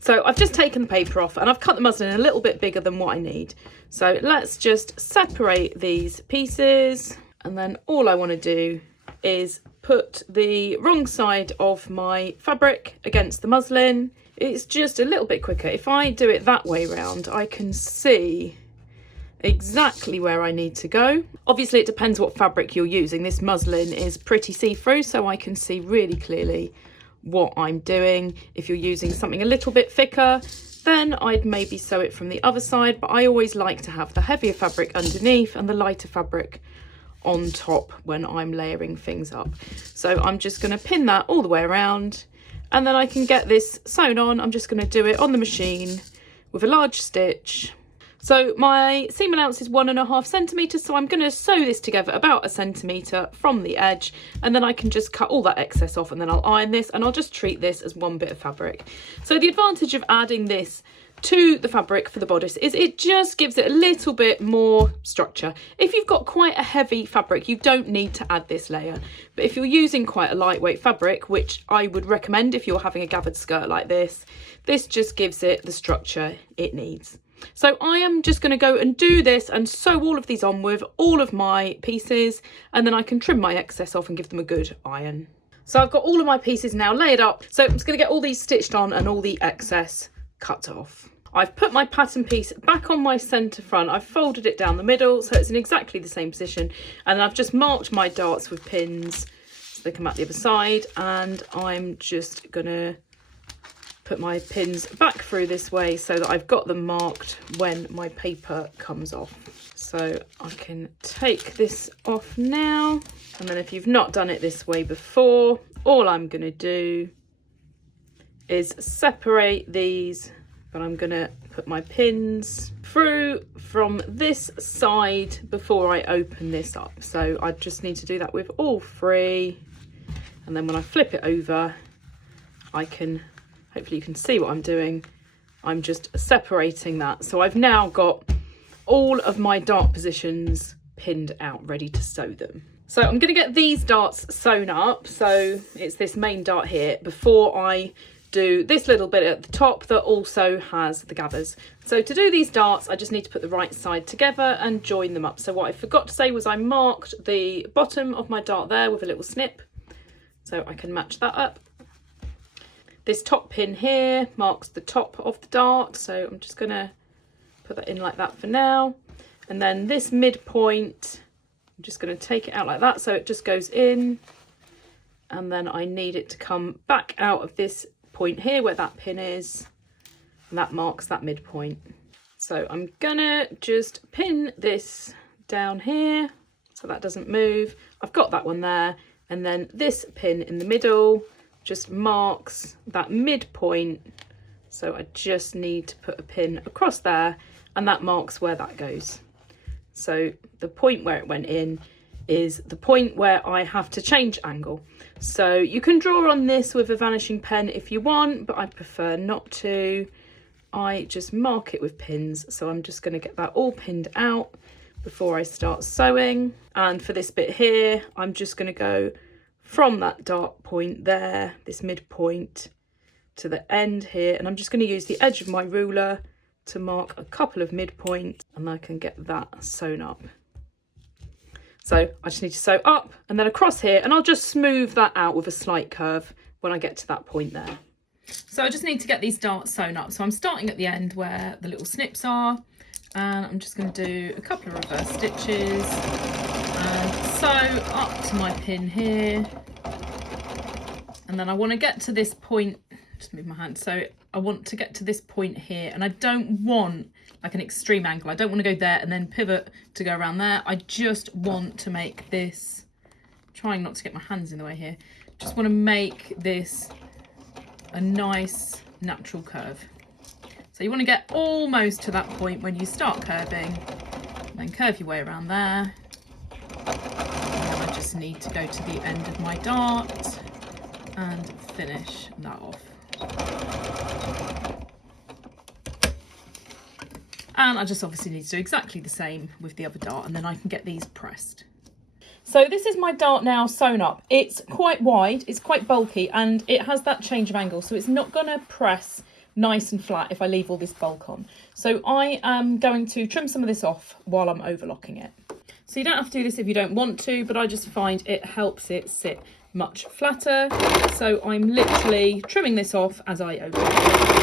So I've just taken the paper off and I've cut the muslin a little bit bigger than what I need. So let's just separate these pieces, and then all I want to do is put the wrong side of my fabric against the muslin. It's just a little bit quicker. If I do it that way round, I can see exactly where I need to go. Obviously, it depends what fabric you're using. This muslin is pretty see-through, so I can see really clearly what I'm doing. If you're using something a little bit thicker, then I'd maybe sew it from the other side, but I always like to have the heavier fabric underneath and the lighter fabric on top when I'm layering things up. So I'm just going to pin that all the way around, and then I can get this sewn on. I'm just going to do it on the machine with a large stitch. So my seam allowance is 1.5 centimetres, so I'm going to sew this together about 1 centimetre from the edge, and then I can just cut all that excess off, and then I'll iron this, and I'll just treat this as one bit of fabric. So the advantage of adding this to the fabric for the bodice is it just gives it a little bit more structure. If you've got quite a heavy fabric, you don't need to add this layer, but if you're using quite a lightweight fabric, which I would recommend if you're having a gathered skirt like this just gives it the structure it needs. So I am just going to go and do this and sew all of these on with all of my pieces, and then I can trim my excess off and give them a good iron. So I've got all of my pieces now layered up, so I'm just going to get all these stitched on and all the excess cut off. I've put my pattern piece back on my centre front, I've folded it down the middle so it's in exactly the same position, and I've just marked my darts with pins so they come out the other side, and I'm just going to put my pins back through this way so that I've got them marked when my paper comes off. So I can take this off now, and then if you've not done it this way before, all I'm going to do is separate these, but I'm going to put my pins through from this side before I open this up. So I just need to do that with all three, and then when I flip it over, I can, hopefully you can see what I'm doing, I'm just separating that. So I've now got all of my dart positions pinned out, ready to sew them. So I'm going to get these darts sewn up, so it's this main dart here, before I do this little bit at the top that also has the gathers. So to do these darts, I just need to put the right side together and join them up. So what I forgot to say was I marked the bottom of my dart there with a little snip, so I can match that up. This top pin here marks the top of the dart, so I'm just going to put that in like that for now. And then this midpoint, I'm just going to take it out like that so it just goes in, and then I need it to come back out of this point here where that pin is, and that marks that midpoint. So I'm gonna just pin this down here so that doesn't move. I've got that one there, and then this pin in the middle just marks that midpoint, so I just need to put a pin across there, and that marks where that goes. So the point where it went in is the point where I have to change angle. So you can draw on this with a vanishing pen if you want, but I prefer not to. I just mark it with pins, so I'm just going to get that all pinned out before I start sewing. And for this bit here, I'm just going to go from that dart point there, this midpoint, to the end here, and I'm just going to use the edge of my ruler to mark a couple of midpoints, and I can get that sewn up. So I just need to sew up and then across here, and I'll just smooth that out with a slight curve when I get to that point there. So I just need to get these darts sewn up. So I'm starting at the end where the little snips are, and I'm just going to do a couple of reverse stitches and sew up to my pin here. And then I want to get to this point, just move my hand. So I want to get to this point here, and I don't want like an extreme angle. I don't want to go there and then pivot to go around there. I just want to make this, trying not to get my hands in the way here, just want to make this a nice natural curve. So you want to get almost to that point when you start curving, and then curve your way around there. And then I just need to go to the end of my dart and finish that off. And I just obviously need to do exactly the same with the other dart, and then I can get these pressed. So this is my dart now sewn up. It's quite wide, it's quite bulky, and it has that change of angle, so it's not going to press nice and flat if I leave all this bulk on. So I am going to trim some of this off while I'm overlocking it. So you don't have to do this if you don't want to, but I just find it helps it sit much flatter. So I'm literally trimming this off as I overlock it.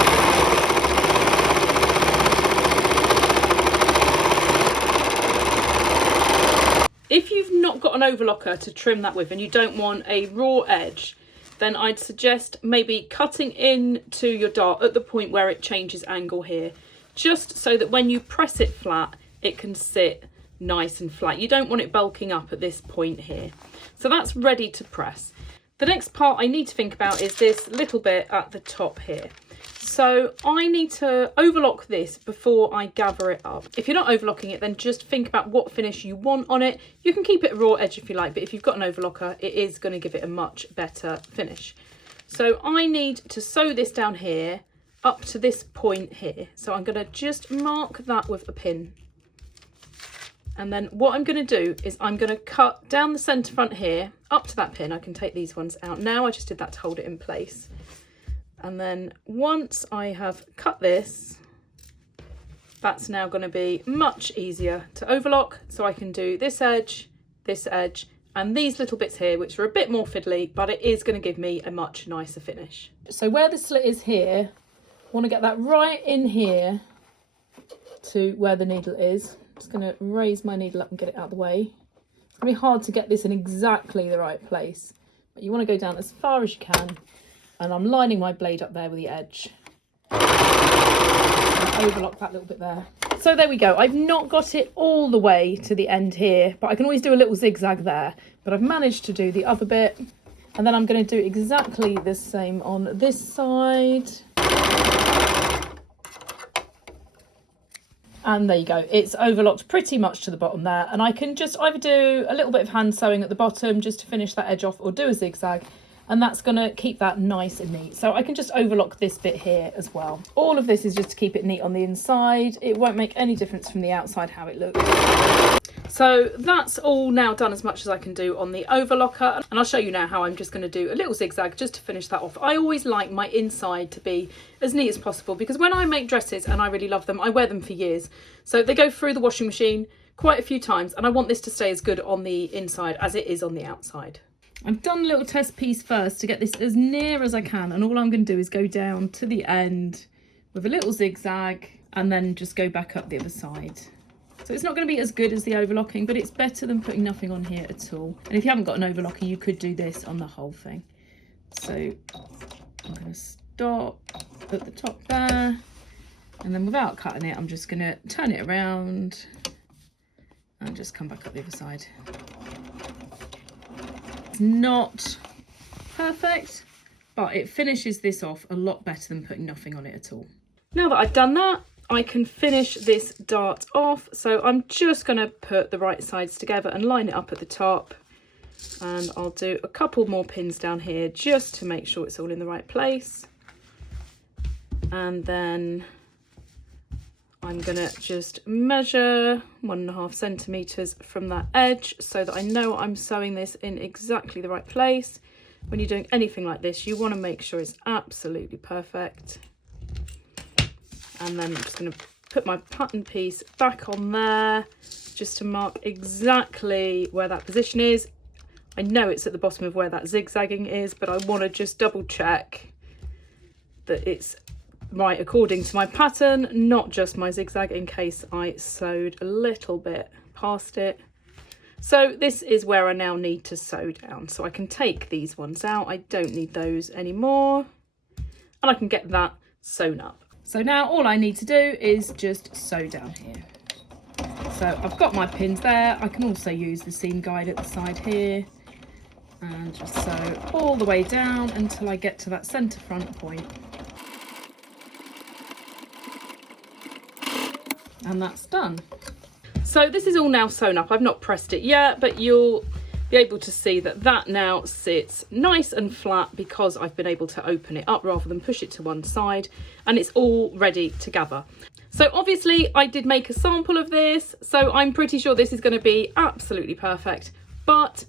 If you've not got an overlocker to trim that with and you don't want a raw edge, then I'd suggest maybe cutting into your dart at the point where it changes angle here, just so that when you press it flat, it can sit nice and flat. You don't want it bulking up at this point here. So that's ready to press. The next part I need to think about is this little bit at the top here. So I need to overlock this before I gather it up. If you're not overlocking it, then just think about what finish you want on it. You can keep it a raw edge if you like, but if you've got an overlocker, it is going to give it a much better finish. So I need to sew this down here up to this point here. So I'm going to just mark that with a pin. And then what I'm going to do is I'm going to cut down the centre front here up to that pin. I can take these ones out now. I just did that to hold it in place. And then once I have cut this, that's now going to be much easier to overlock. So I can do this edge, and these little bits here, which are a bit more fiddly, but it is going to give me a much nicer finish. So where the slit is here, I want to get that right in here to where the needle is. I'm just going to raise my needle up and get it out of the way. It's going to be hard to get this in exactly the right place, but you want to go down as far as you can. And I'm lining my blade up there with the edge. And overlock that little bit there. So there we go. I've not got it all the way to the end here, but I can always do a little zigzag there. But I've managed to do the other bit. And then I'm going to do exactly the same on this side. And there you go. It's overlocked pretty much to the bottom there. And I can just either do a little bit of hand sewing at the bottom just to finish that edge off, or do a zigzag. And that's going to keep that nice and neat. So I can just overlock this bit here as well. All of this is just to keep it neat on the inside. It won't make any difference from the outside how it looks. So that's all now done as much as I can do on the overlocker. And I'll show you now how I'm just going to do a little zigzag just to finish that off. I always like my inside to be as neat as possible, because when I make dresses, and I really love them, I wear them for years. So they go through the washing machine quite a few times, and I want this to stay as good on the inside as it is on the outside. I've done a little test piece first to get this as near as I can, and all I'm going to do is go down to the end with a little zigzag and then just go back up the other side. So it's not going to be as good as the overlocking, but it's better than putting nothing on here at all. And if you haven't got an overlocker, you could do this on the whole thing. So I'm going to stop at the top there, and then without cutting it, I'm just going to turn it around and just come back up the other side. Not perfect, but it finishes this off a lot better than putting nothing on it at all. Now that I've done that, I can finish this dart off. So I'm just going to put the right sides together and line it up at the top, and I'll do a couple more pins down here just to make sure it's all in the right place. And then I'm going to just measure 1.5 centimetres from that edge so that I know I'm sewing this in exactly the right place. When you're doing anything like this, you want to make sure it's absolutely perfect. And then I'm just going to put my pattern piece back on there just to mark exactly where that position is. I know it's at the bottom of where that zigzagging is, but I want to just double check that it's right according to my pattern, not just my zigzag, in case I sewed a little bit past it. So this is where I now need to sew down. So I can take these ones out. I don't need those anymore. And I can get that sewn up. So now all I need to do is just sew down here. So I've got my pins there. I can also use the seam guide at the side here and just sew all the way down until I get to that centre front point. And that's done. So this is all now sewn up. I've not pressed it yet, but you'll be able to see that that now sits nice and flat because I've been able to open it up rather than push it to one side, and it's all ready to gather. So obviously I did make a sample of this, so I'm pretty sure this is going to be absolutely perfect, but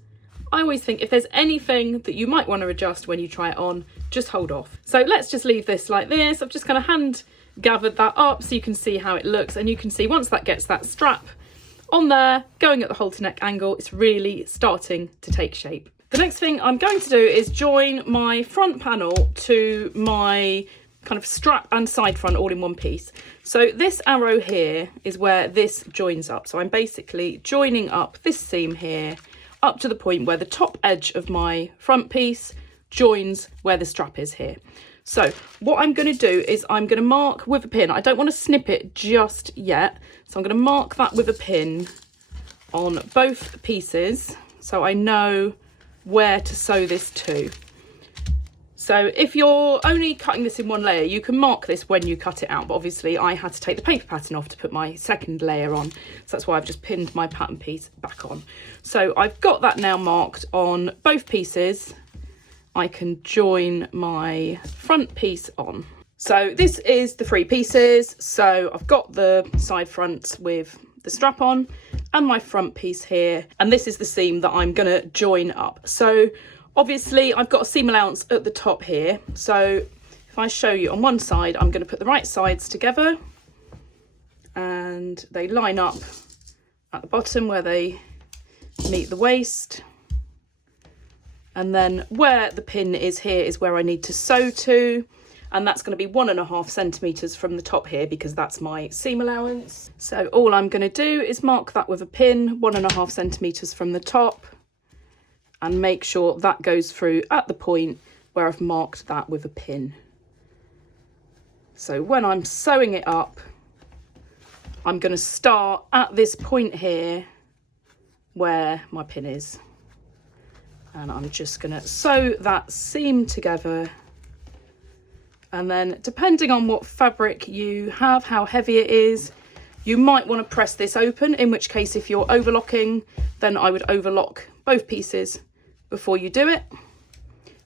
I always think if there's anything that you might want to adjust when you try it on, just hold off. So let's just leave this like this. I've just kind of hand gathered that up so you can see how it looks, and you can see once that gets that strap on there going at the halter neck angle, it's really starting to take shape. The next thing I'm going to do is join my front panel to my kind of strap and side front all in one piece. So this arrow here is where this joins up, so I'm basically joining up this seam here up to the point where the top edge of my front piece joins where the strap is here. So what I'm going to do is I'm going to mark with a pin. I don't want to snip it just yet. So I'm going to mark that with a pin on both pieces so I know where to sew this to. So if you're only cutting this in one layer, you can mark this when you cut it out, but obviously I had to take the paper pattern off to put my second layer on. So that's why I've just pinned my pattern piece back on. So I've got that now marked on both pieces. I can join my front piece on. So this is the 3 pieces. So I've got the side fronts with the strap on and my front piece here. And this is the seam that I'm gonna join up. So obviously I've got a seam allowance at the top here. So if I show you on one side, I'm gonna put the right sides together and they line up at the bottom where they meet the waist. And then where the pin is here is where I need to sew to. And that's going to be 1.5 centimetres from the top here because that's my seam allowance. So all I'm going to do is mark that with a pin 1.5 centimetres from the top and make sure that goes through at the point where I've marked that with a pin. So when I'm sewing it up, I'm going to start at this point here where my pin is. And I'm just going to sew that seam together. And then depending on what fabric you have, how heavy it is, you might want to press this open, in which case if you're overlocking, then I would overlock both pieces before you do it.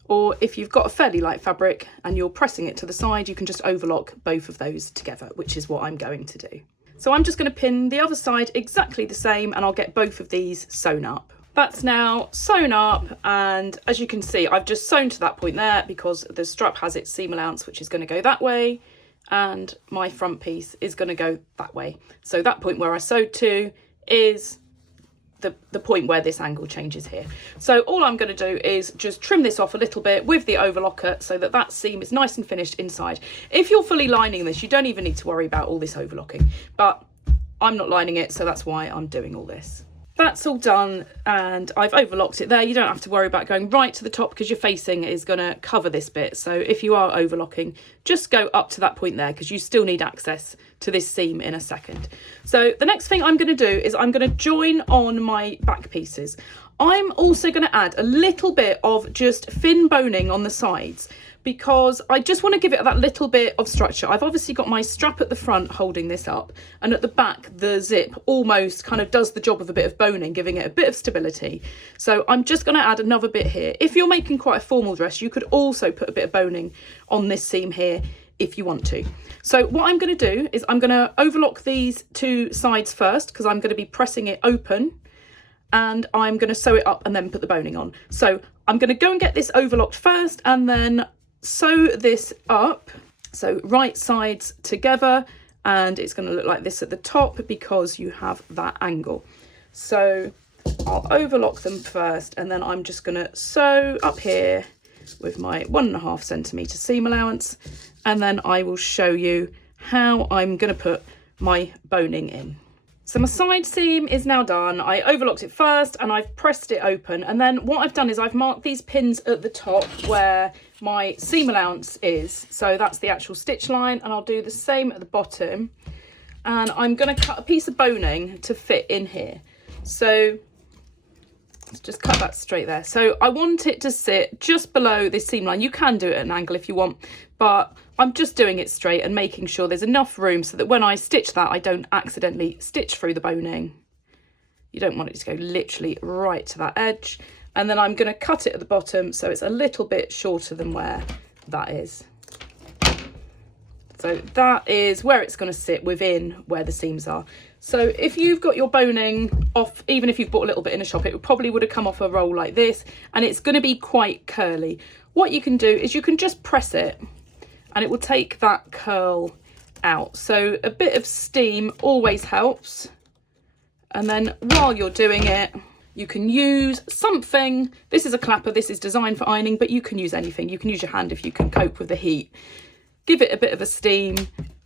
Or if you've got a fairly light fabric and you're pressing it to the side, you can just overlock both of those together, which is what I'm going to do. So I'm just going to pin the other side exactly the same and I'll get both of these sewn up. That's now sewn up, and as you can see, I've just sewn to that point there because the strap has its seam allowance, which is going to go that way, and my front piece is going to go that way. So that point where I sewed to is the point where this angle changes here. So all I'm going to do is just trim this off a little bit with the overlocker so that that seam is nice and finished inside. If you're fully lining this, you don't even need to worry about all this overlocking, but I'm not lining it, so that's why I'm doing all this. That's all done and I've overlocked it there. You don't have to worry about going right to the top because your facing is going to cover this bit. So if you are overlocking, just go up to that point there because you still need access to this seam in a second. So the next thing I'm going to do is I'm going to join on my back pieces. I'm also going to add a little bit of just thin boning on the sides because I just want to give it that little bit of structure. I've obviously got my strap at the front holding this up, and at the back the zip almost kind of does the job of a bit of boning, giving it a bit of stability. So I'm just going to add another bit here. If you're making quite a formal dress, you could also put a bit of boning on this seam here if you want to. So what I'm going to do is I'm going to overlock these 2 sides first because I'm going to be pressing it open, and I'm going to sew it up and then put the boning on. So I'm going to go and get this overlocked first and then sew this up. So right sides together, and it's going to look like this at the top because you have that angle. So I'll overlock them first and then I'm just going to sew up here with my 1.5 centimetre seam allowance, and then I will show you how I'm going to put my boning in. So my side seam is now done. I overlocked it first and I've pressed it open, and then what I've done is I've marked these pins at the top where my seam allowance is. So that's the actual stitch line, and I'll do the same at the bottom, and I'm going to cut a piece of boning to fit in here. So let's just cut that straight there. So I want it to sit just below this seam line. You can do it at an angle if you want, but I'm just doing it straight and making sure there's enough room so that when I stitch that, I don't accidentally stitch through the boning. You don't want it to go literally right to that edge. And then I'm going to cut it at the bottom so it's a little bit shorter than where that is. So that is where it's going to sit within where the seams are. So if you've got your boning off, even if you've bought a little bit in a shop, it probably would have come off a roll like this, and it's going to be quite curly. What you can do is you can just press it and it will take that curl out. So a bit of steam always helps. And then while you're doing it, you can use something. This is a clapper, this is designed for ironing, but you can use anything. You can use your hand if you can cope with the heat. Give it a bit of a steam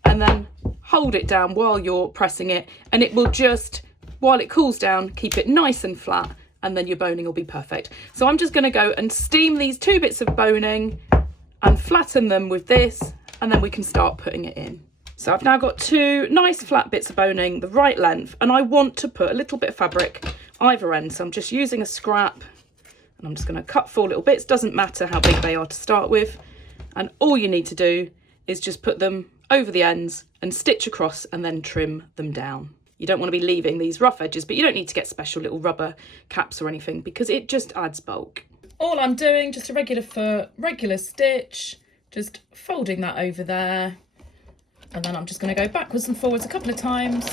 and then hold it down while you're pressing it, and it will just, while it cools down, keep it nice and flat, and then your boning will be perfect. So I'm just going to go and steam these 2 bits of boning and flatten them with this, and then we can start putting it in. So I've now got 2 nice flat bits of boning, the right length, and I want to put a little bit of fabric either end. So I'm just using a scrap, And I'm just going to cut 4 little bits, doesn't matter how big they are to start with. And all you need to do is just put them over the ends and stitch across and then trim them down. You don't want to be leaving these rough edges, but you don't need to get special little rubber caps or anything because it just adds bulk. All I'm doing, just a regular foot, regular stitch, just folding that over there. And then I'm just going to go backwards and forwards a couple of times.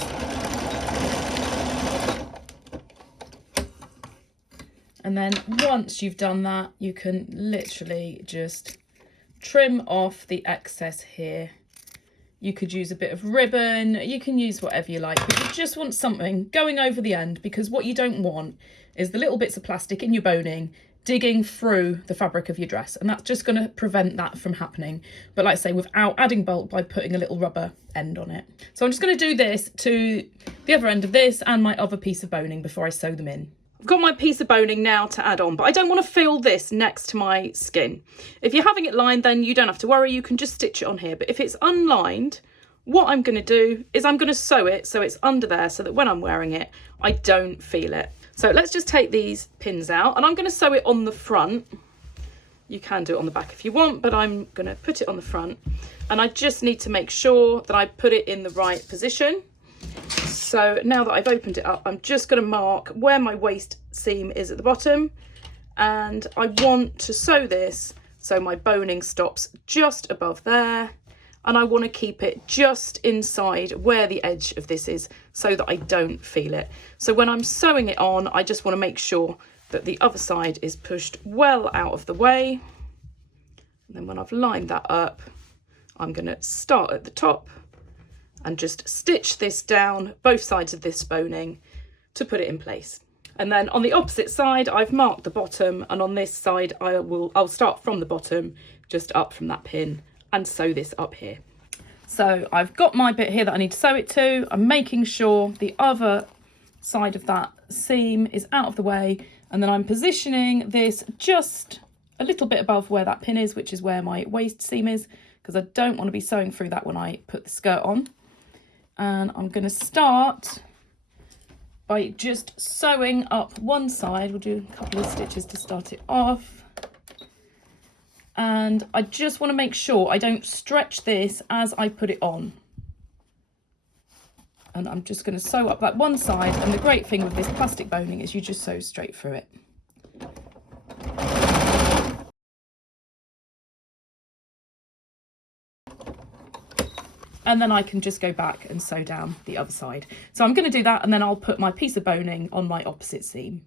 And then once you've done that, you can literally just trim off the excess here. You could use a bit of ribbon, you can use whatever you like, but you just want something going over the end, because what you don't want is the little bits of plastic in your boning digging through the fabric of your dress, and that's just going to prevent that from happening. But like I say, without adding bulk, by putting a little rubber end on it. So I'm just going to do this to the other end of this and my other piece of boning before I sew them in. I've got my piece of boning now to add on, but I don't want to fill this next to my skin. If you're having it lined, then you don't have to worry, you can just stitch it on here. But if it's unlined, what I'm going to do is I'm going to sew it so it's under there so that when I'm wearing it, I don't feel it. So let's just take these pins out, and I'm going to sew it on the front. You can do it on the back if you want, but I'm going to put it on the front. And I just need to make sure that I put it in the right position. So now that I've opened it up, I'm just going to mark where my waist seam is at the bottom, and I want to sew this so my boning stops just above there, and I want to keep it just inside where the edge of this is so that I don't feel it. So when I'm sewing it on, I just want to make sure that the other side is pushed well out of the way. And then when I've lined that up, I'm going to start at the top and just stitch this down both sides of this boning to put it in place. And then on the opposite side, I've marked the bottom, and on this side I'll start from the bottom, just up from that pin, and sew this up here. So I've got my bit here that I need to sew it to. I'm making sure the other side of that seam is out of the way, and then I'm positioning this just a little bit above where that pin is, which is where my waist seam is, because I don't want to be sewing through that when I put the skirt on. And I'm going to start by just sewing up one side. We'll do a couple of stitches to start it off. And I just want to make sure I don't stretch this as I put it on. And I'm just going to sew up that one side. And the great thing with this plastic boning is you just sew straight through it. And then I can just go back and sew down the other side. So I'm going to do that, and then I'll put my piece of boning on my opposite seam.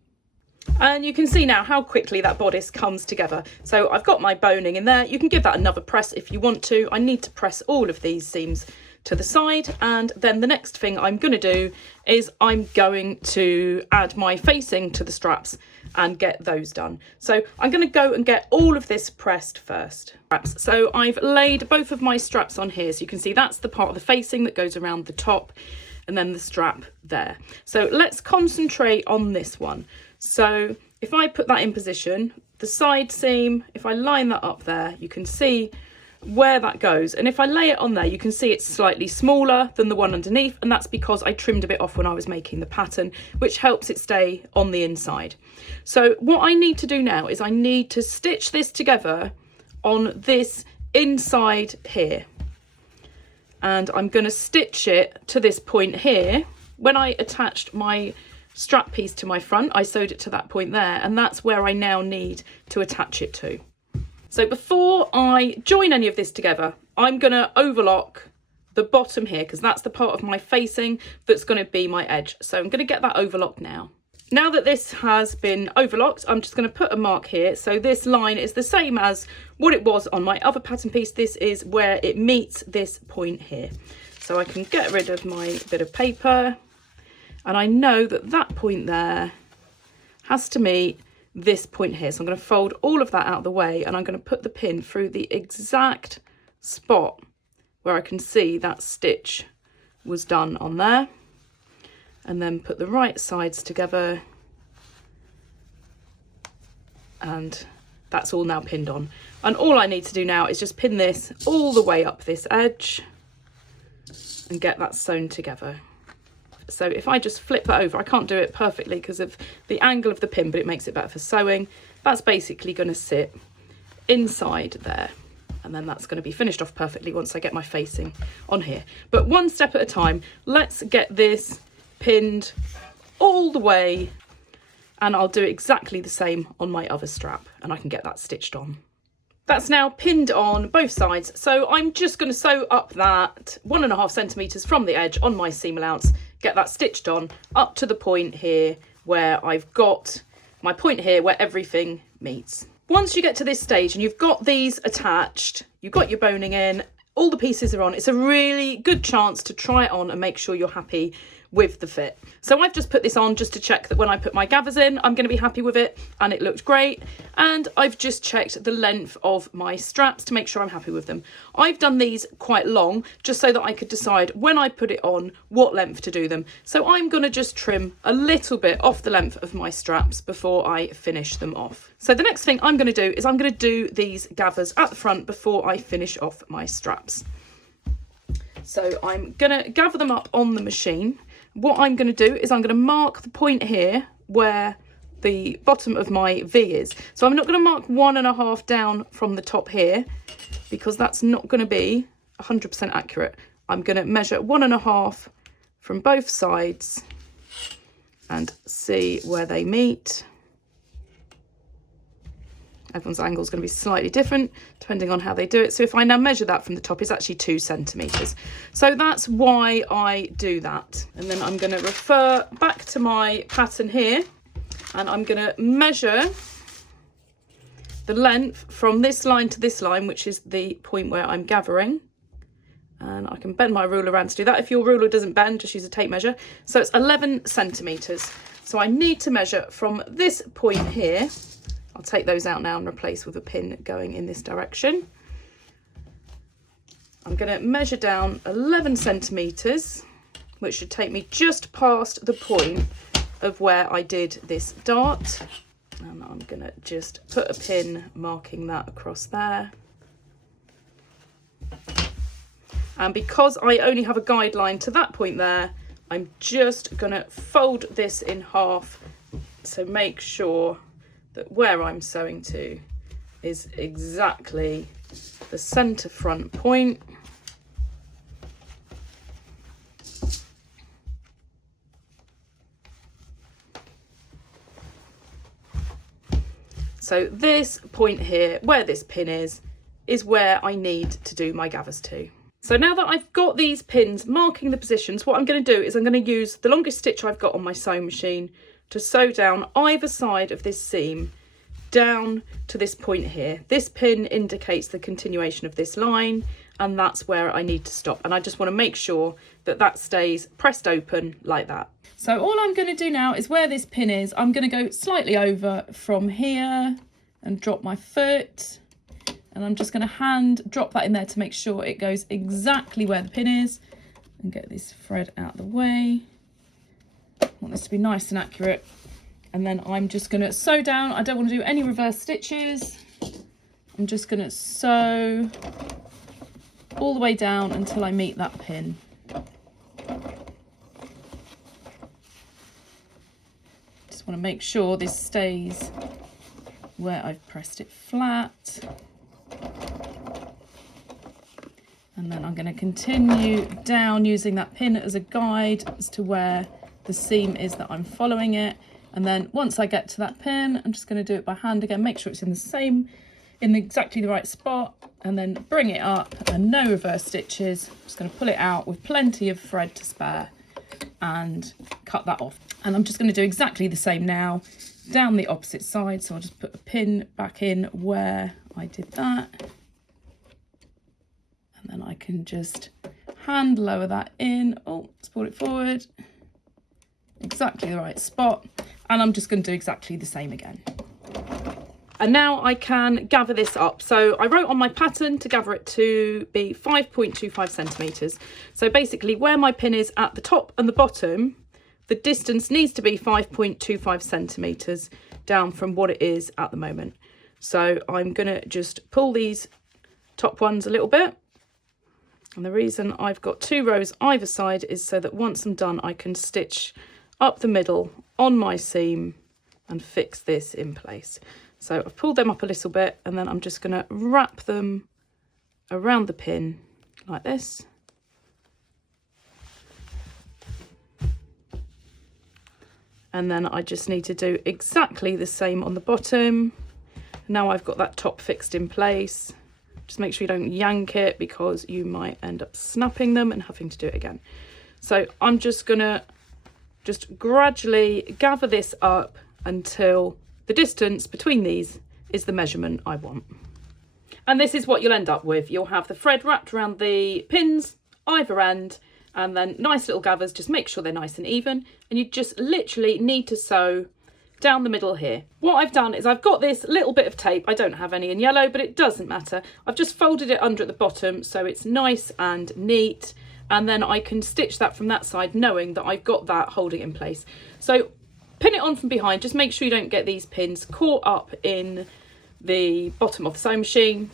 And you can see now how quickly that bodice comes together. So I've got my boning in there. You can give that another press if you want to. I need to press all of these seams to the side, and then the next thing I'm going to do is I'm going to add my facing to the straps and get those done. So I'm going to go and get all of this pressed first. So I've laid both of my straps on here, so you can see that's the part of the facing that goes around the top, and then the strap there. So let's concentrate on this one. So if I put that in position, the side seam, if I line that up there, you can see where that goes. And if I lay it on there, you can see it's slightly smaller than the one underneath, and that's because I trimmed a bit off when I was making the pattern, which helps it stay on the inside. So what I need to do now is I need to stitch this together on this inside here, and I'm going to stitch it to this point here. When I attached my strap piece to my front, I sewed it to that point there, and that's where I now need to attach it to. So before I join any of this together, I'm going to overlock the bottom here, because that's the part of my facing that's going to be my edge. So I'm going to get that overlocked now. Now that this has been overlocked, I'm just going to put a mark here. So this line is the same as what it was on my other pattern piece. This is where it meets this point here. So I can get rid of my bit of paper, and I know that that point there has to meet this point here. So I'm going to fold all of that out of the way, and I'm going to put the pin through the exact spot where I can see that stitch was done on there, and then put the right sides together, and that's all now pinned on. And all I need to do now is just pin this all the way up this edge and get that sewn together. So if I just flip that over, I can't do it perfectly because of the angle of the pin, but it makes it better for sewing. That's basically going to sit inside there. And then that's going to be finished off perfectly once I get my facing on here. But one step at a time, let's get this pinned all the way, and I'll do exactly the same on my other strap, and I can get that stitched on. That's now pinned on both sides, so I'm just going to sew up that 1.5 centimetres from the edge on my seam allowance, get that stitched on up to the point here where I've got my point here where everything meets. Once you get to this stage and you've got these attached, you've got your boning in, all the pieces are on, it's a really good chance to try it on and make sure you're happy with the fit. So I've just put this on just to check that when I put my gathers in, I'm going to be happy with it, and it looked great. And I've just checked the length of my straps to make sure I'm happy with them. I've done these quite long just so that I could decide when I put it on what length to do them. So I'm going to just trim a little bit off the length of my straps before I finish them off. So the next thing I'm going to do is I'm going to do these gathers at the front before I finish off my straps. So I'm going to gather them up on the machine. What I'm going to do is I'm going to mark the point here where the bottom of my V is. So I'm not going to mark 1.5 down from the top here because that's not going to be 100% accurate. I'm going to measure 1.5 from both sides and see where they meet. Everyone's angle is going to be slightly different depending on how they do it. So if I now measure that from the top, it's actually 2 centimetres. So that's why I do that. And then I'm going to refer back to my pattern here, and I'm going to measure the length from this line to this line, which is the point where I'm gathering. And I can bend my ruler around to do that. If your ruler doesn't bend, just use a tape measure. So it's 11 centimetres. So I need to measure from this point here. I'll take those out now and replace with a pin going in this direction. I'm going to measure down 11 centimetres, which should take me just past the point of where I did this dart. And I'm going to just put a pin marking that across there. And because I only have a guideline to that point there, I'm just going to fold this in half. So make sure that where I'm sewing to is exactly the centre front point. So this point here, where this pin is where I need to do my gathers to. So now that I've got these pins marking the positions, what I'm going to do is I'm going to use the longest stitch I've got on my sewing machine to sew down either side of this seam down to this point here. This pin indicates the continuation of this line, and that's where I need to stop. And I just want to make sure that that stays pressed open like that. So all I'm going to do now is where this pin is, I'm going to go slightly over from here and drop my foot. And I'm just going to hand drop that in there to make sure it goes exactly where the pin is, and get this thread out of the way. I want this to be nice and accurate. And then I'm just going to sew down. I don't want to do any reverse stitches. I'm just going to sew all the way down until I meet that pin. Just want to make sure this stays where I've pressed it flat. And then I'm going to continue down using that pin as a guide as to where the seam is that I'm following it. And then once I get to that pin, I'm just going to do it by hand again, make sure it's in exactly the right spot, and then bring it up, and no reverse stitches. I'm just going to pull it out with plenty of thread to spare and cut that off. And I'm just going to do exactly the same now down the opposite side. So I'll just put a pin back in where I did that. And then I can just hand lower that in. Oh, let's pull it forward. Exactly the right spot. And I'm just going to do exactly the same again. And now I can gather this up. So I wrote on my pattern to gather it to be 5.25 centimetres. So basically where my pin is at the top and the bottom, the distance needs to be 5.25 centimetres down from what it is at the moment. So I'm going to just pull these top ones a little bit And the reason I've got 2 rows either side is so that once I'm done, I can stitch up the middle on my seam and fix this in place. So I've pulled them up a little bit, and then I'm just going to wrap them around the pin like this. And then I just need to do exactly the same on the bottom. Now I've got that top fixed in place. Just make sure you don't yank it, because you might end up snapping them and having to do it again. So I'm just gonna gradually gather this up until the distance between these is the measurement I want. And this is what you'll end up with. You'll have the thread wrapped around the pins either end, and then nice little gathers. Just make sure they're nice and even, and you just literally need to sew down the middle here. What I've done is I've got this little bit of tape. I don't have any in yellow, but it doesn't matter. I've just folded it under at the bottom so it's nice and neat, and then I can stitch that from that side knowing that I've got that holding it in place. So pin it on from behind. Just make sure you don't get these pins caught up in the bottom of the sewing machine,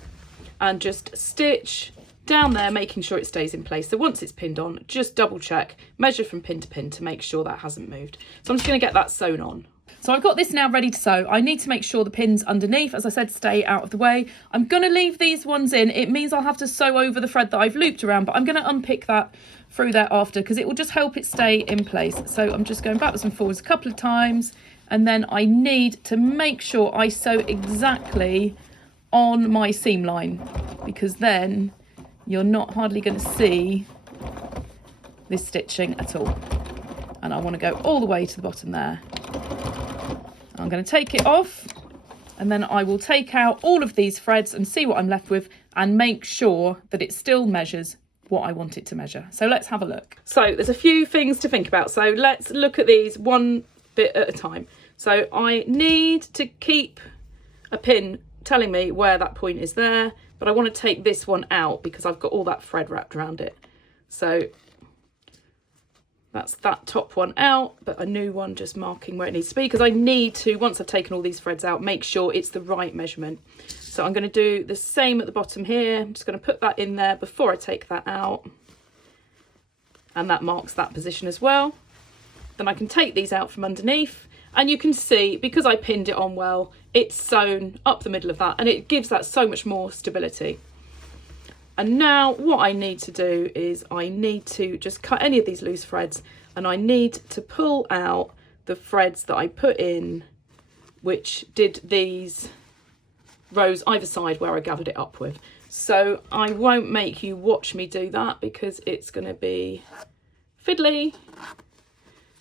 and just stitch down there, making sure it stays in place. So once it's pinned on, just double check, measure from pin to pin to make sure that hasn't moved. So I'm just going to get that sewn on. So I've got this now ready to sew. I need to make sure the pins underneath, as I said, stay out of the way. I'm going to leave these ones in. It means I'll have to sew over the thread that I've looped around, but I'm going to unpick that through there after, because it will just help it stay in place. So I'm just going backwards and forwards a couple of times, and then I need to make sure I sew exactly on my seam line, because then you're not hardly going to see this stitching at all. And I want to go all the way to the bottom there. I'm going to take it off, and then I will take out all of these threads and see what I'm left with, and make sure that it still measures what I want it to measure. So let's have a look. So there's a few things to think about. So let's look at these one bit at a time. So I need to keep a pin telling me where that point is there, but I want to take this one out because I've got all that thread wrapped around it. So that's that top one out, but a new one just marking where it needs to be, because I need to, once I've taken all these threads out, make sure it's the right measurement. So I'm going to do the same at the bottom here. I'm just going to put that in there before I take that out, and that marks that position as well. Then I can take these out from underneath, and you can see, because I pinned it on well, it's sewn up the middle of that, and it gives that so much more stability. And now what I need to do is I need to just cut any of these loose threads, and I need to pull out the threads that I put in, which did these rows either side where I gathered it up with. So I won't make you watch me do that because it's going to be fiddly,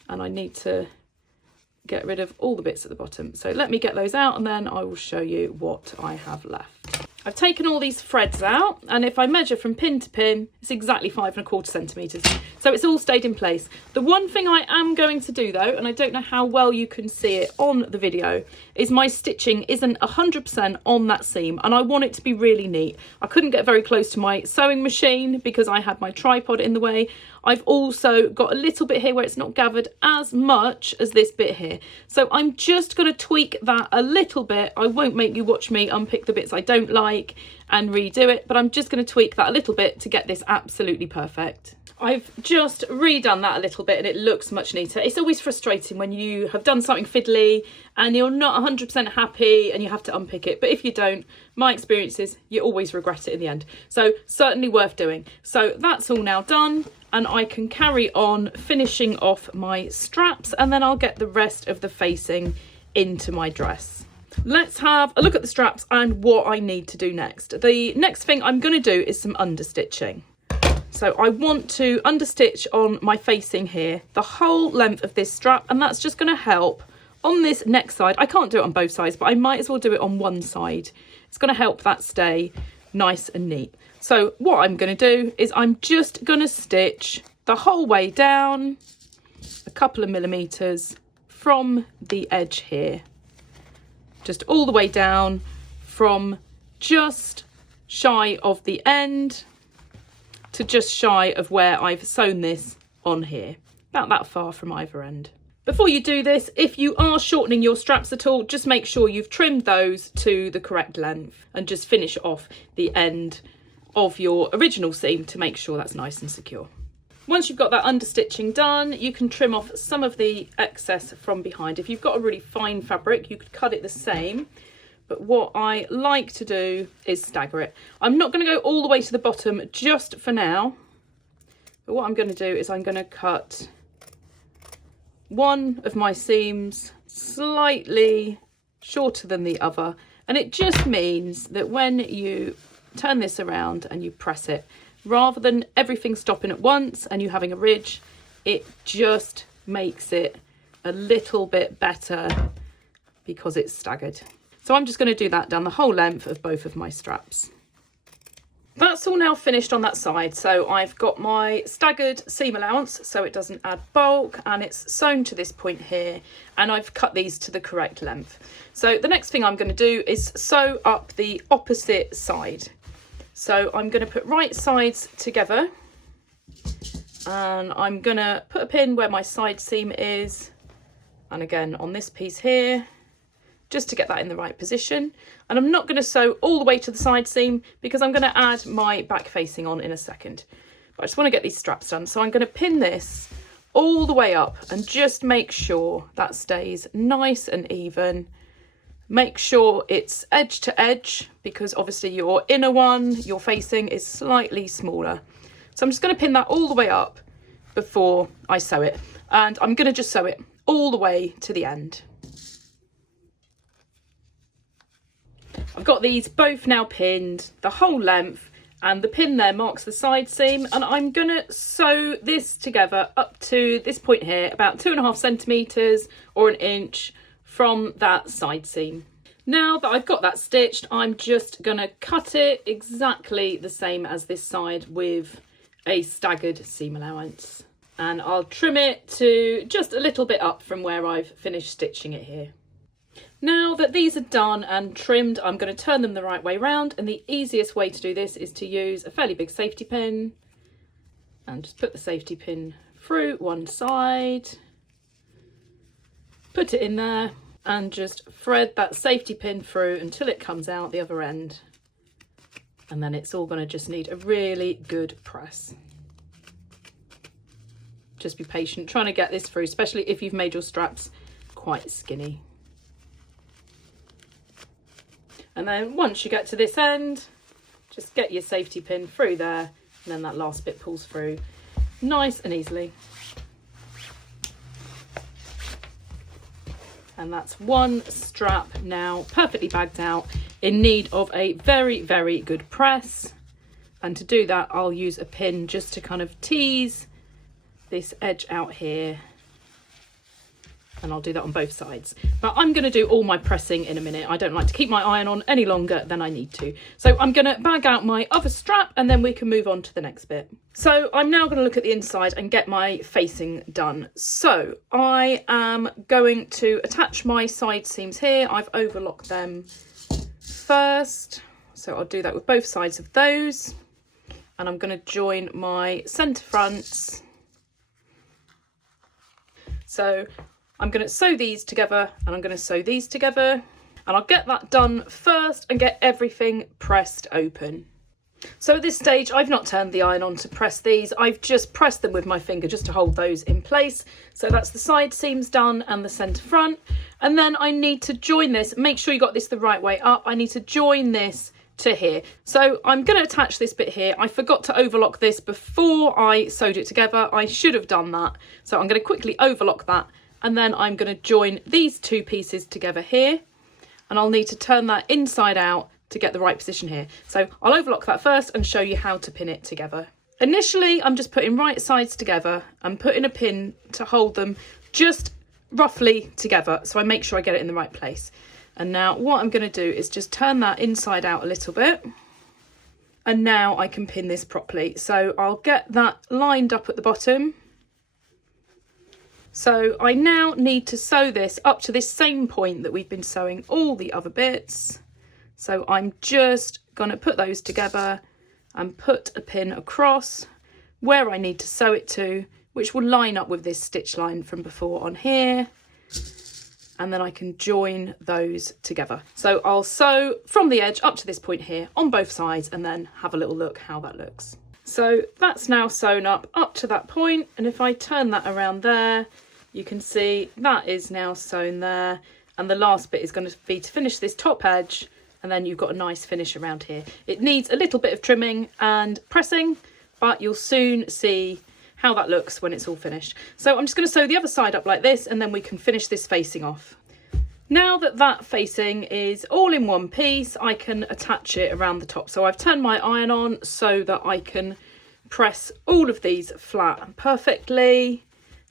and I need to get rid of all the bits at the bottom. So let me get those out, and then I will show you what I have left. I've taken all these threads out, and if I measure from pin to pin, it's exactly 5¼ centimetres. So it's all stayed in place. The one thing I am going to do though, and I don't know how well you can see it on the video, is my stitching isn't 100% on that seam, and I want it to be really neat. I couldn't get very close to my sewing machine because I had my tripod in the way. I've also got a little bit here where it's not gathered as much as this bit here. So I'm just going to tweak that a little bit. I won't make you watch me unpick the bits I don't like and redo it, but I'm just going to tweak that a little bit to get this absolutely perfect. I've just redone that a little bit and it looks much neater. It's always frustrating when you have done something fiddly and you're not 100% happy and you have to unpick it. But if you don't, my experience is you always regret it in the end. So certainly worth doing. So that's all now done, and I can carry on finishing off my straps, and then I'll get the rest of the facing into my dress. Let's have a look at the straps and what I need to do next. The next thing I'm going to do is some understitching. So I want to understitch on my facing here the whole length of this strap, and that's just going to help on this neck side. I can't do it on both sides, but I might as well do it on one side. It's going to help that stay nice and neat. So what I'm going to do is I'm just going to stitch the whole way down a couple of millimeters from the edge here, just all the way down from just shy of the end to just shy of where I've sewn this on here, about that far from either end. Before you do this, if you are shortening your straps at all, just make sure you've trimmed those to the correct length and just finish off the end of your original seam to make sure that's nice and secure. Once you've got that understitching done, you can trim off some of the excess from behind. If you've got a really fine fabric, you could cut it the same, but what I like to do is stagger it. I'm not going to go all the way to the bottom just for now, but what I'm going to do is I'm going to cut one of my seams slightly shorter than the other, and it just means that when you turn this around and you press it, rather than everything stopping at once and you having a ridge, it just makes it a little bit better because it's staggered. So I'm just going to do that down the whole length of both of my straps. That's all now finished on that side. So I've got my staggered seam allowance so it doesn't add bulk, and it's sewn to this point here, and I've cut these to the correct length. So the next thing I'm going to do is sew up the opposite side. So I'm going to put right sides together, and I'm going to put a pin where my side seam is, and again on this piece here, just to get that in the right position. And I'm not going to sew all the way to the side seam because I'm going to add my back facing on in a second. But I just want to get these straps done. So I'm going to pin this all the way up and just make sure that stays nice and even. Make sure it's edge to edge because obviously your inner one, your facing, is slightly smaller. So I'm just going to pin that all the way up before I sew it. And I'm going to just sew it all the way to the end. I've got these both now pinned the whole length, and the pin there marks the side seam, and I'm going to sew this together up to this point here, about 2.5 centimetres or 1 inch from that side seam. Now that I've got that stitched, I'm just going to cut it exactly the same as this side with a staggered seam allowance, and I'll trim it to just a little bit up from where I've finished stitching it here. Now that these are done and trimmed, I'm going to turn them the right way round, and the easiest way to do this is to use a fairly big safety pin and just put the safety pin through one side, put it in there, and just thread that safety pin through until it comes out the other end, and then it's all going to just need a really good press. Just be patient trying to get this through, especially if you've made your straps quite skinny. And then once you get to this end, just get your safety pin through there, and then that last bit pulls through nice and easily. And that's one strap now perfectly bagged out, in need of a very, very good press. And to do that, I'll use a pin just to kind of tease this edge out here. And I'll do that on both sides. But I'm going to do all my pressing in a minute. I don't like to keep my iron on any longer than I need to. So I'm going to bag out my other strap, and then we can move on to the next bit. So I'm now going to look at the inside and get my facing done. So I am going to attach my side seams here. I've overlocked them first. So I'll do that with both sides of those. And I'm going to join my centre fronts. So I'm going to sew these together, and I'm going to sew these together, and I'll get that done first and get everything pressed open. So at this stage, I've not turned the iron on to press these. I've just pressed them with my finger just to hold those in place. So that's the side seams done and the centre front. And then I need to join this. Make sure you got this the right way up. I need to join this to here. So I'm going to attach this bit here. I forgot to overlock this before I sewed it together. I should have done that. So I'm going to quickly overlock that. And then I'm going to join these two pieces together here, and I'll need to turn that inside out to get the right position here. So I'll overlock that first and show you how to pin it together. Initially, I'm just putting right sides together and putting a pin to hold them just roughly together, so I make sure I get it in the right place. And now what I'm going to do is just turn that inside out a little bit, and now I can pin this properly. So I'll get that lined up at the bottom. So I now need to sew this up to this same point that we've been sewing all the other bits. So I'm just going to put those together and put a pin across where I need to sew it to, which will line up with this stitch line from before on here. and then I can join those together. So I'll sew from the edge up to this point here on both sides and then have a little look how that looks. So that's now sewn up to that point, and if I turn that around there, you can see that is now sewn there, and the last bit is going to be to finish this top edge, and then you've got a nice finish around here. It needs a little bit of trimming and pressing, but you'll soon see how that looks when it's all finished. So I'm just going to sew the other side up like this, and then we can finish this facing off. Now that that facing is all in one piece, I can attach it around the top. So I've turned my iron on so that I can press all of these flat perfectly.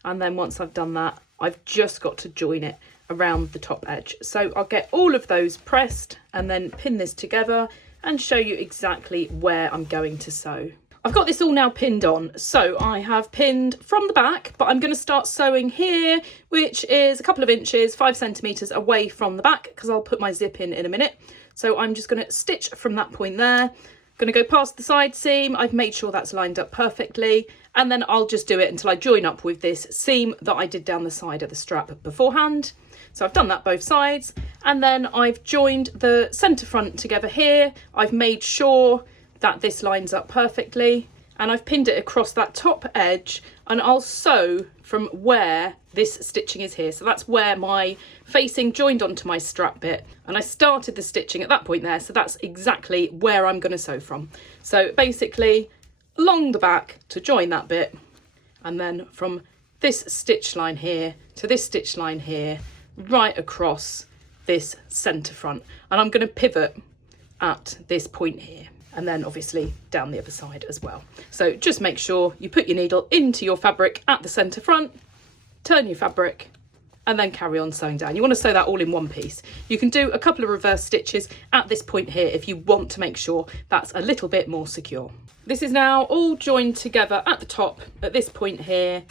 And then once I've done that, I've just got to join it around the top edge. So I'll get all of those pressed and then pin this together and show you exactly where I'm going to sew. I've got this all now pinned on, so I have pinned from the back, but I'm going to start sewing here, which is a couple of inches, 5 centimetres away from the back, because I'll put my zip in a minute. So I'm just going to stitch from that point there. Going to go past the side seam. I've made sure that's lined up perfectly, and then I'll just do it until I join up with this seam that I did down the side of the strap beforehand. So I've done that both sides, and then I've joined the centre front together here. I've made sure that this lines up perfectly, and I've pinned it across that top edge, and I'll sew from where this stitching is here. So that's where my facing joined onto my strap bit, and I started the stitching at that point there, so that's exactly where I'm going to sew from. So basically along the back to join that bit, and then from this stitch line here to this stitch line here, right across this centre front, and I'm going to pivot at this point here, and then obviously down the other side as well. So just make sure you put your needle into your fabric at the centre front, turn your fabric, and then carry on sewing down. You want to sew that all in one piece. You can do a couple of reverse stitches at this point here if you want to make sure that's a little bit more secure. This is now all joined together at the top at this point here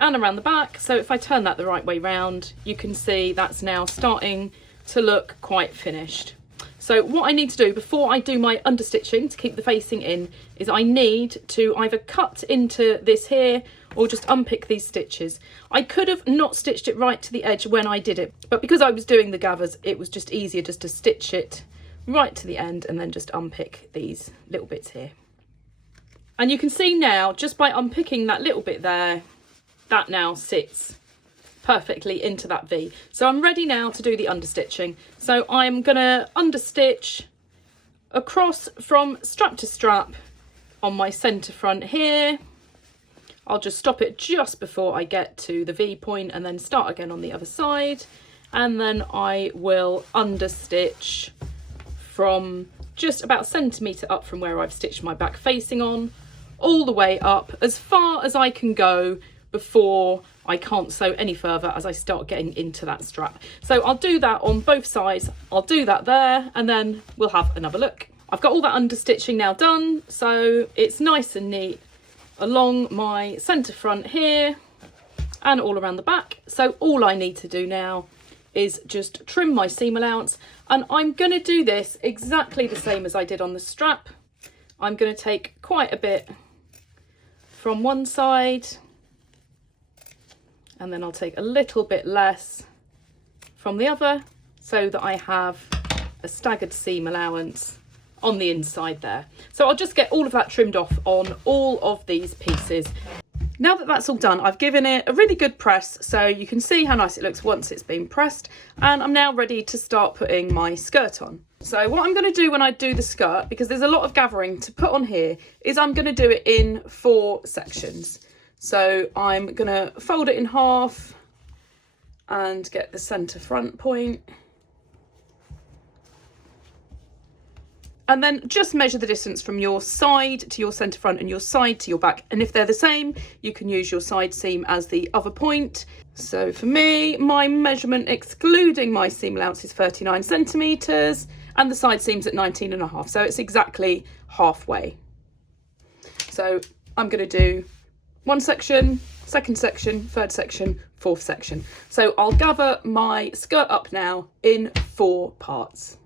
and around the back. So if I turn that the right way round, you can see that's now starting to look quite finished. So what I need to do before I do my understitching to keep the facing in is I need to either cut into this here or just unpick these stitches. I could have not stitched it right to the edge when I did it, but because I was doing the gathers, it was just easier just to stitch it right to the end and then just unpick these little bits here. And you can see now, just by unpicking that little bit there, that now sits perfectly into that V. So I'm ready now to do the understitching. So I'm gonna understitch across from strap to strap on my centre front here. I'll just stop it just before I get to the V point and then start again on the other side. And then I will understitch from just about a centimetre up from where I've stitched my back facing on, all the way up as far as I can go before I can't sew any further as I start getting into that strap. So I'll do that on both sides. I'll do that there, and then we'll have another look. I've got all that understitching now done, so it's nice and neat along my centre front here and all around the back. So all I need to do now is just trim my seam allowance, and I'm going to do this exactly the same as I did on the strap. I'm going to take quite a bit from one side, and then I'll take a little bit less from the other so that I have a staggered seam allowance on the inside there. So I'll just get all of that trimmed off on all of these pieces. Now that that's all done, I've given it a really good press so you can see how nice it looks once it's been pressed, and I'm now ready to start putting my skirt on. So what I'm going to do when I do the skirt, because there's a lot of gathering to put on here, is I'm going to do it in 4 sections. So I'm going to fold it in half and get the centre front point. And then just measure the distance from your side to your centre front and your side to your back. And if they're the same, you can use your side seam as the other point. So for me, my measurement excluding my seam allowance is 39 centimetres and the side seam's at 19.5. So it's exactly halfway. So I'm going to do one section, second section, third section, fourth section. So I'll gather my skirt up now in 4 parts.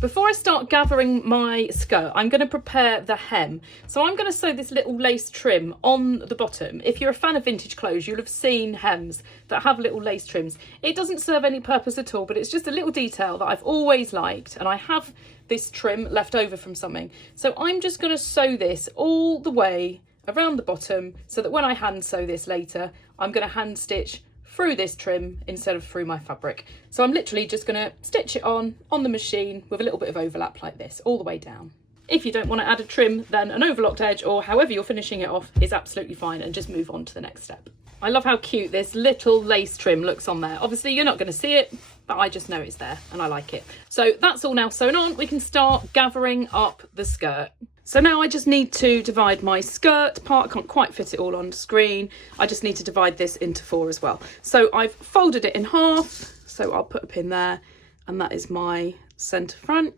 Before I start gathering my skirt, I'm going to prepare the hem. So I'm going to sew this little lace trim on the bottom. If you're a fan of vintage clothes, you'll have seen hems that have little lace trims. It doesn't serve any purpose at all, but it's just a little detail that I've always liked, and I have this trim left over from something. So I'm just going to sew this all the way around the bottom so that when I hand sew this later, I'm going to hand stitch through this trim instead of through my fabric. So I'm literally just going to stitch it on the machine with a little bit of overlap like this all the way down. If you don't want to add a trim, then an overlocked edge or however you're finishing it off is absolutely fine, and just move on to the next step. I love how cute this little lace trim looks on there. Obviously you're not going to see it, but I just know it's there and I like it. So that's all now sewn on. We can start gathering up the skirt. So now I just need to divide my skirt part. I can't quite fit it all on screen. I just need to divide this into 4 as well. So I've folded it in half. So I'll put a pin there, and that is my centre front.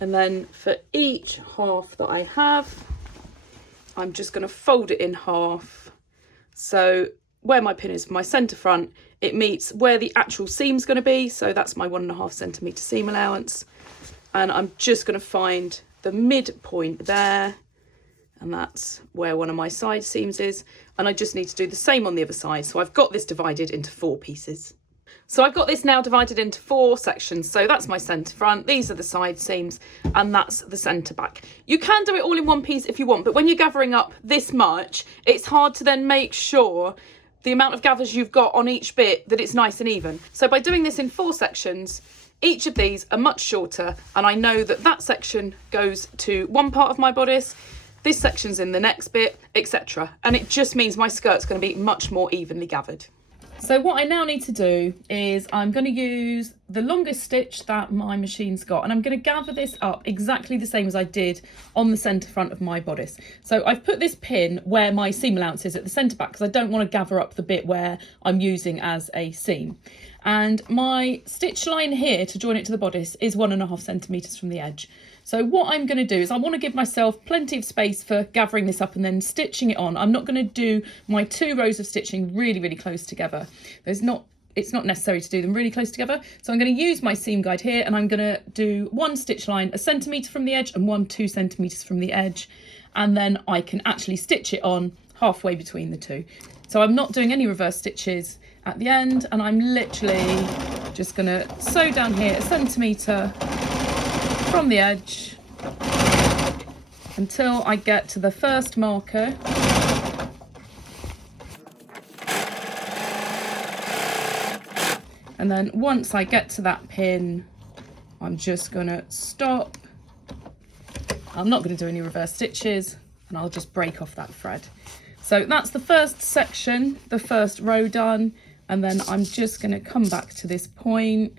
And then for each half that I have, I'm just going to fold it in half. So where my pin is for my centre front, it meets where the actual seam's going to be. So that's my 1.5 centimetre seam allowance. And I'm just going to find the midpoint there, and that's where one of my side seams is, and I just need to do the same on the other side. So I've got this divided into 4 pieces. So I've got this now divided into 4 sections. So that's my centre front, these are the side seams, and that's the centre back. You can do it all in one piece if you want, but when you're gathering up this much, it's hard to then make sure the amount of gathers you've got on each bit that it's nice and even. So by doing this in 4 sections, each of these are much shorter, and I know that that section goes to one part of my bodice, this section's in the next bit, etc. And it just means my skirt's going to be much more evenly gathered. So what I now need to do is I'm going to use the longest stitch that my machine's got, and I'm going to gather this up exactly the same as I did on the centre front of my bodice. So I've put this pin where my seam allowance is at the centre back, because I don't want to gather up the bit where I'm using as a seam. And my stitch line here to join it to the bodice is 1.5 centimetres from the edge. So what I'm going to do is I want to give myself plenty of space for gathering this up and then stitching it on. I'm not going to do my 2 rows of stitching really, really close together. It's not necessary to do them really close together. So I'm going to use my seam guide here, and I'm going to do 1 stitch line 1 centimetre from the edge and 1 2 centimetres from the edge. And then I can actually stitch it on halfway between the 2. So I'm not doing any reverse stitches at the end, and I'm literally just going to sew down here 1 centimetre from the edge until I get to the first marker. And then once I get to that pin, I'm just going to stop. I'm not going to do any reverse stitches, and I'll just break off that thread. So that's the first section, the first row done. And then I'm just going to come back to this point,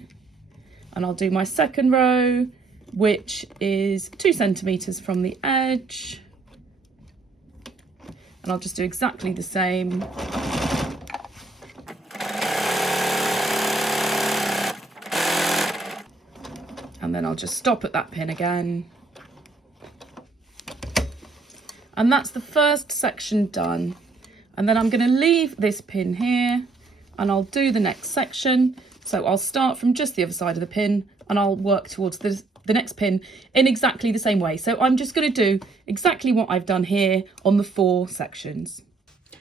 and I'll do my second row, which is 2 centimetres from the edge. And I'll just do exactly the same. And then I'll just stop at that pin again. And that's the first section done. And then I'm going to leave this pin here, and I'll do the next section. So I'll start from just the other side of the pin, and I'll work towards the next pin in exactly the same way. So I'm just going to do exactly what I've done here on the 4 sections.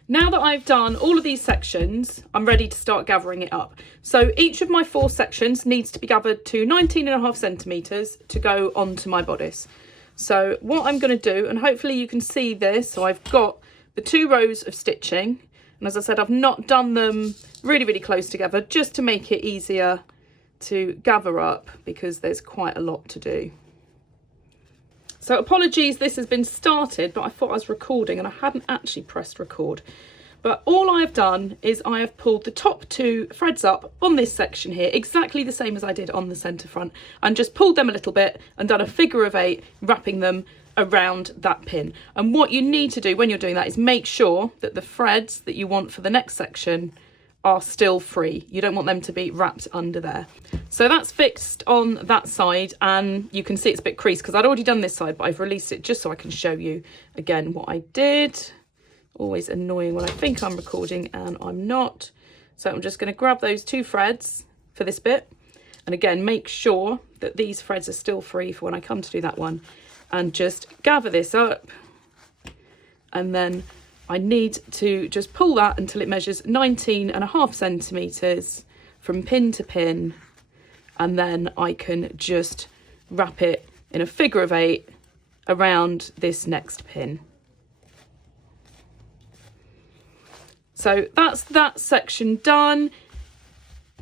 Now that I've done all of these sections, I'm ready to start gathering it up. So each of my 4 sections needs to be gathered to 19.5 centimetres to go onto my bodice. So what I'm going to do, and hopefully you can see this, so I've got the 2 rows of stitching, and as I said, I've not done them really, really close together just to make it easier to gather up, because there's quite a lot to do. So apologies, this has been started, but I thought I was recording and I hadn't actually pressed record. But all I've done is I have pulled the top 2 threads up on this section here, exactly the same as I did on the centre front, and just pulled them a little bit and done a figure of 8, wrapping them around that pin. And what you need to do when you're doing that is make sure that the threads that you want for the next section are still free. You don't want them to be wrapped under there. So that's fixed on that side, and you can see it's a bit creased because I'd already done this side, but I've released it just so I can show you again what I did. Always annoying when I think I'm recording and I'm not. So I'm just going to grab those 2 threads for this bit, and again make sure that these threads are still free for when I come to do that one, and just gather this up. And then I need to just pull that until it measures 19.5 centimetres from pin to pin, and then I can just wrap it in a figure of 8 around this next pin. So that's that section done.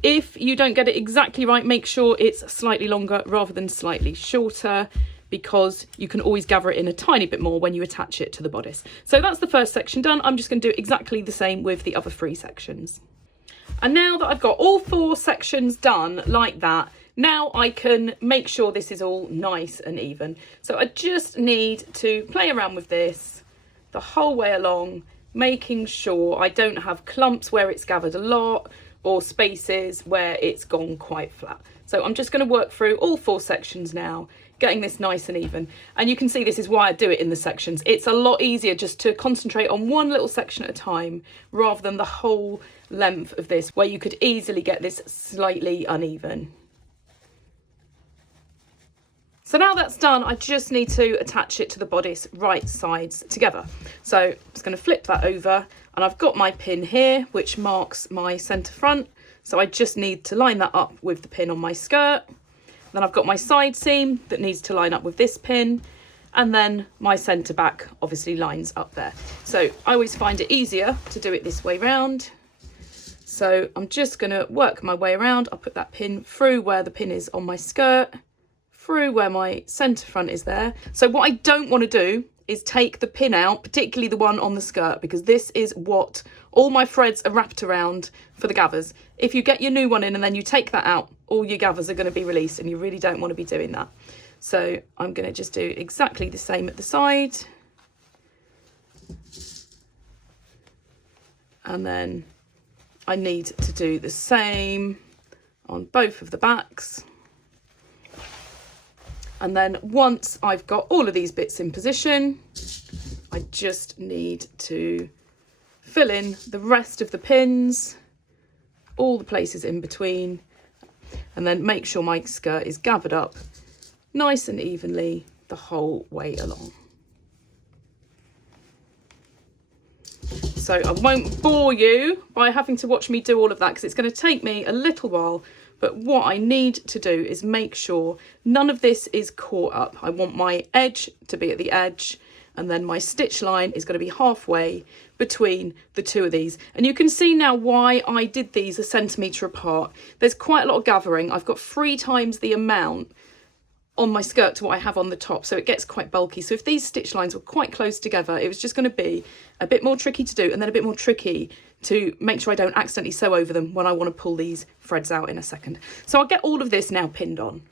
If you don't get it exactly right, make sure it's slightly longer rather than slightly shorter, because you can always gather it in a tiny bit more when you attach it to the bodice. So that's the first section done. I'm just going to do exactly the same with the other 3 sections. And now that I've got all 4 sections done like that, now I can make sure this is all nice and even. So I just need to play around with this the whole way along, making sure I don't have clumps where it's gathered a lot or spaces where it's gone quite flat. So I'm just going to work through all 4 sections now, getting this nice and even. And you can see this is why I do it in the sections. It's a lot easier just to concentrate on one little section at a time rather than the whole length of this, where you could easily get this slightly uneven. So now that's done, I just need to attach it to the bodice right sides together. So I'm just going to flip that over, and I've got my pin here which marks my centre front, so I just need to line that up with the pin on my skirt. Then I've got my side seam that needs to line up with this pin, and then my centre back obviously lines up there. So I always find it easier to do it this way round. So I'm just going to work my way around. I'll put that pin through where the pin is on my skirt, through where my centre front is there. So what I don't want to do is take the pin out, particularly the one on the skirt, because this is what all my threads are wrapped around for the gathers. If you get your new one in and then you take that out, all your gathers are going to be released, and you really don't want to be doing that. So I'm going to just do exactly the same at the side. And then I need to do the same on both of the backs. And then once I've got all of these bits in position, I just need to fill in the rest of the pins, all the places in between, and then make sure my skirt is gathered up nice and evenly the whole way along. So I won't bore you by having to watch me do all of that, because it's going to take me a little while. But what I need to do is make sure none of this is caught up. I want my edge to be at the edge, and then my stitch line is going to be halfway between the 2 of these. And you can see now why I did these a centimetre apart. There's quite a lot of gathering. I've got 3 times the amount on my skirt to what I have on the top, so it gets quite bulky. So if these stitch lines were quite close together, it was just going to be a bit more tricky to do, and then a bit more tricky to make sure I don't accidentally sew over them when I want to pull these threads out in a second. So I'll get all of this now pinned on.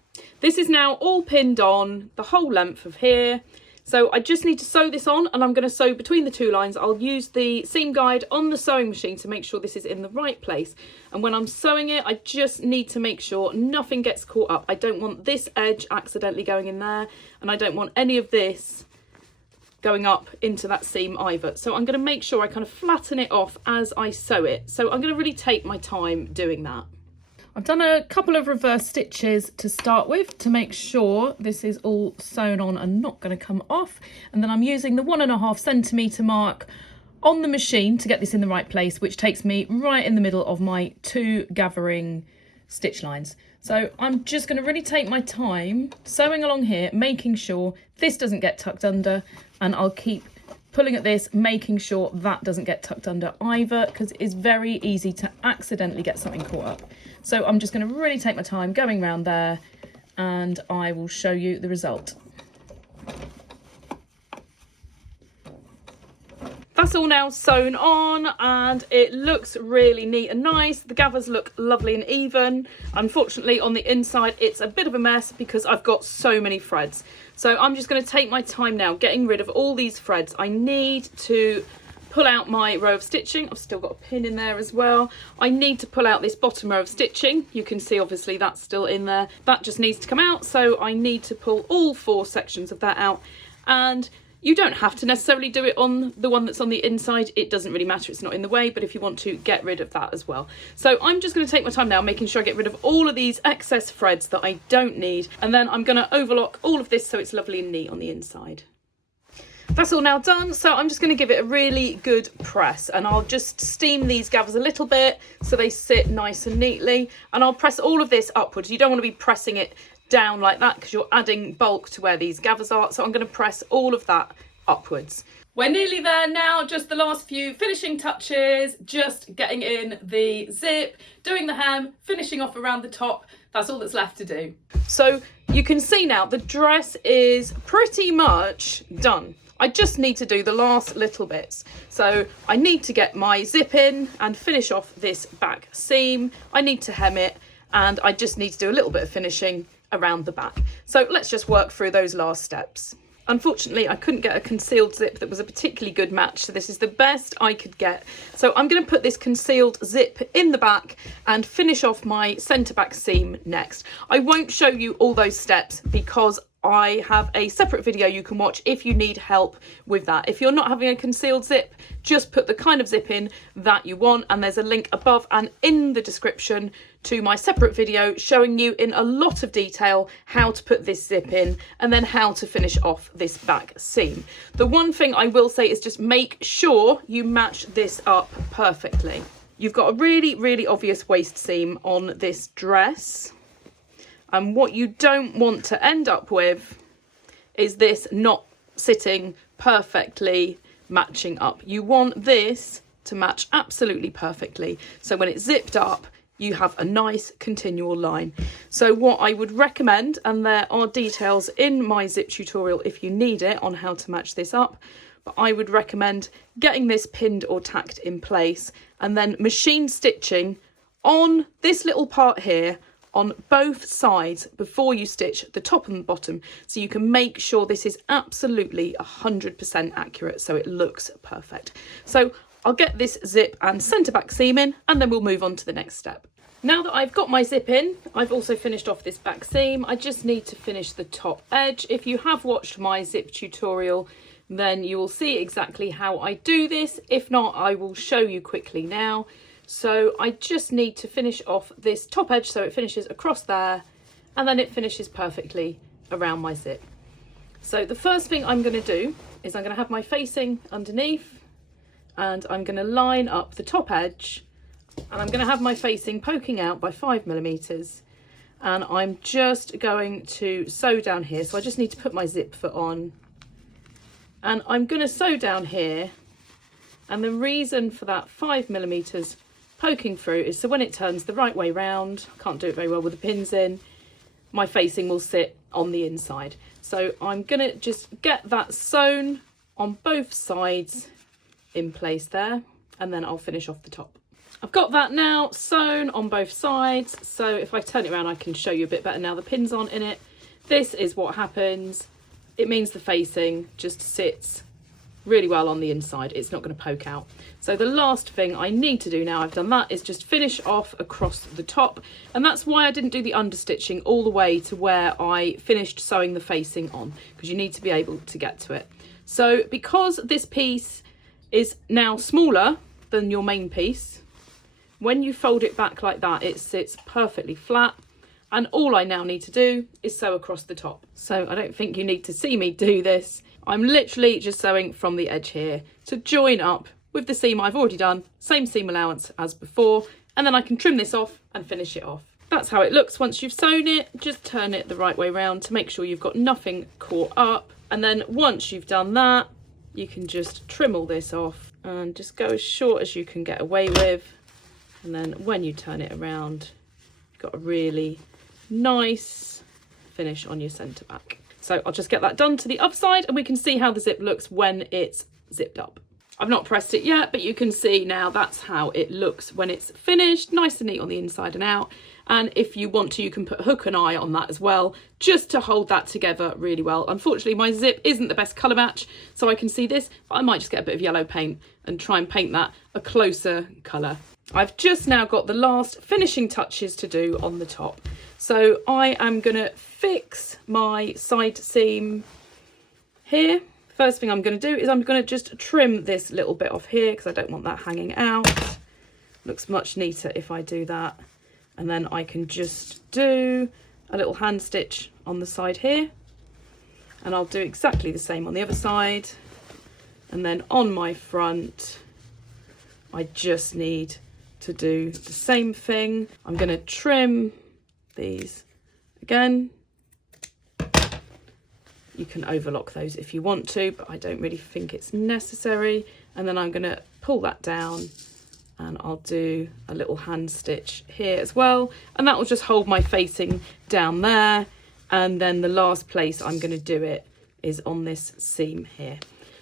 This is now all pinned on the whole length of here. So I just need to sew this on, and I'm going to sew between the 2 lines. I'll use the seam guide on the sewing machine to make sure this is in the right place. And when I'm sewing it, I just need to make sure nothing gets caught up. I don't want this edge accidentally going in there, and I don't want any of this going up into that seam either. So I'm going to make sure I kind of flatten it off as I sew it. So I'm going to really take my time doing that. I've done a couple of reverse stitches to start with to make sure this is all sewn on and not going to come off. And then I'm using the 1.5 centimetre mark on the machine to get this in the right place, which takes me right in the middle of my 2 gathering stitch lines. So I'm just going to really take my time sewing along here, making sure this doesn't get tucked under, and I'll keep pulling at this, making sure that doesn't get tucked under either, because it's very easy to accidentally get something caught up. So I'm just going to really take my time going around there, and I will show you the result. That's all now sewn on, and it looks really neat and nice. The gathers look lovely and even. Unfortunately, on the inside, it's a bit of a mess because I've got so many threads. So I'm just going to take my time now getting rid of all these threads. I need to pull out my row of stitching. I've still got a pin in there as well. I need to pull out this bottom row of stitching. You can see obviously that's still in there. That just needs to come out. So I need to pull all 4 sections of that out. And You don't have to necessarily do it on the one that's on the inside. It doesn't really matter, it's not in the way, but if you want to, get rid of that as well. So I'm just going to take my time now making sure I get rid of all of these excess threads that I don't need, and then I'm going to overlock all of this so it's lovely and neat on the inside. That's all now done, so I'm just going to give it a really good press, and I'll just steam these gathers a little bit so they sit nice and neatly, and I'll press all of this upwards. You don't want to be pressing it down like that because you're adding bulk to where these gathers are, so I'm going to press all of that upwards. We're nearly there now, just the last few finishing touches, just getting in the zip, doing the hem, finishing off around the top. That's all that's left to do. So you can see now the dress is pretty much done. I just need to do the last little bits. So I need to get my zip in and finish off this back seam. I need to hem it, and I just need to do a little bit of finishing around the back. So let's just work through those last steps. Unfortunately, I couldn't get a concealed zip that was a particularly good match, so this is the best I could get. So I'm going to put this concealed zip in the back and finish off my centre back seam next. I won't show you all those steps because I have a separate video you can watch if you need help with that. If you're not having a concealed zip, just put the kind of zip in that you want, and there's a link above and in the description to my separate video showing you in a lot of detail how to put this zip in and then how to finish off this back seam. The one thing I will say is just make sure you match this up perfectly. You've got a really, really obvious waist seam on this dress. And what you don't want to end up with is this not sitting perfectly matching up. You want this to match absolutely perfectly. So when it's zipped up, you have a nice continual line. So what I would recommend, and there are details in my zip tutorial if you need it on how to match this up, but I would recommend getting this pinned or tacked in place and then machine stitching on this little part here on both sides before you stitch the top and the bottom, so you can make sure this is absolutely 100% accurate so it looks perfect. So I'll get this zip and centre back seam in, and then we'll move on to the next step. Now that I've got my zip in, I've also finished off this back seam. I just need to finish the top edge. If you have watched my zip tutorial, then you will see exactly how I do this. If not, I will show you quickly now. So I just need to finish off this top edge so it finishes across there, and then it finishes perfectly around my zip. So the first thing I'm going to do is I'm going to have my facing underneath, and I'm going to line up the top edge, and I'm going to have my facing poking out by 5mm, and I'm just going to sew down here. So I just need to put my zip foot on, and I'm going to sew down here, and the reason for that 5mm poking through is so when it turns the right way round, I can't do it very well with the pins in, my facing will sit on the inside. So I'm gonna just get that sewn on both sides in place there, and then I'll finish off the top. I've got that now sewn on both sides, so if I turn it around I can show you a bit better now the pins aren't in it. This is what happens. It means the facing just sits really well on the inside. It's not going to poke out. So the last thing I need to do now I've done that is just finish off across the top, and that's why I didn't do the understitching all the way to where I finished sewing the facing on, because you need to be able to get to it. So because this piece is now smaller than your main piece, when you fold it back like that it sits perfectly flat, and all I now need to do is sew across the top. So I don't think you need to see me do this. I'm literally just sewing from the edge here to join up with the seam I've already done, same seam allowance as before, and then I can trim this off and finish it off. That's how it looks once you've sewn it. Just turn it the right way round to make sure you've got nothing caught up, and then once you've done that you can just trim all this off and just go as short as you can get away with, and then when you turn it around you've got a really nice finish on your centre back. So I'll just get that done to the other side and we can see how the zip looks when it's zipped up. I've not pressed it yet, but you can see now that's how it looks when it's finished, nice and neat on the inside and out. And if you want to, you can put hook and eye on that as well, just to hold that together really well. Unfortunately, my zip isn't the best colour match, so I can see this, but I might just get a bit of yellow paint and try and paint that a closer colour. I've just now got the last finishing touches to do on the top. So I am going to fix my side seam here first thing I'm going to do is I'm going to just trim this little bit off here because I don't want that hanging out. Looks much neater if I do that. And then I can just do a little hand stitch on the side here. And I'll do exactly the same on the other side. And then on my front, I just need to do the same thing. I'm going to trim these again. You can overlock those if you want to, but I don't really think it's necessary. And then I'm going to pull that down and I'll do a little hand stitch here as well. And that will just hold my facing down there. And then the last place I'm going to do it is on this seam here.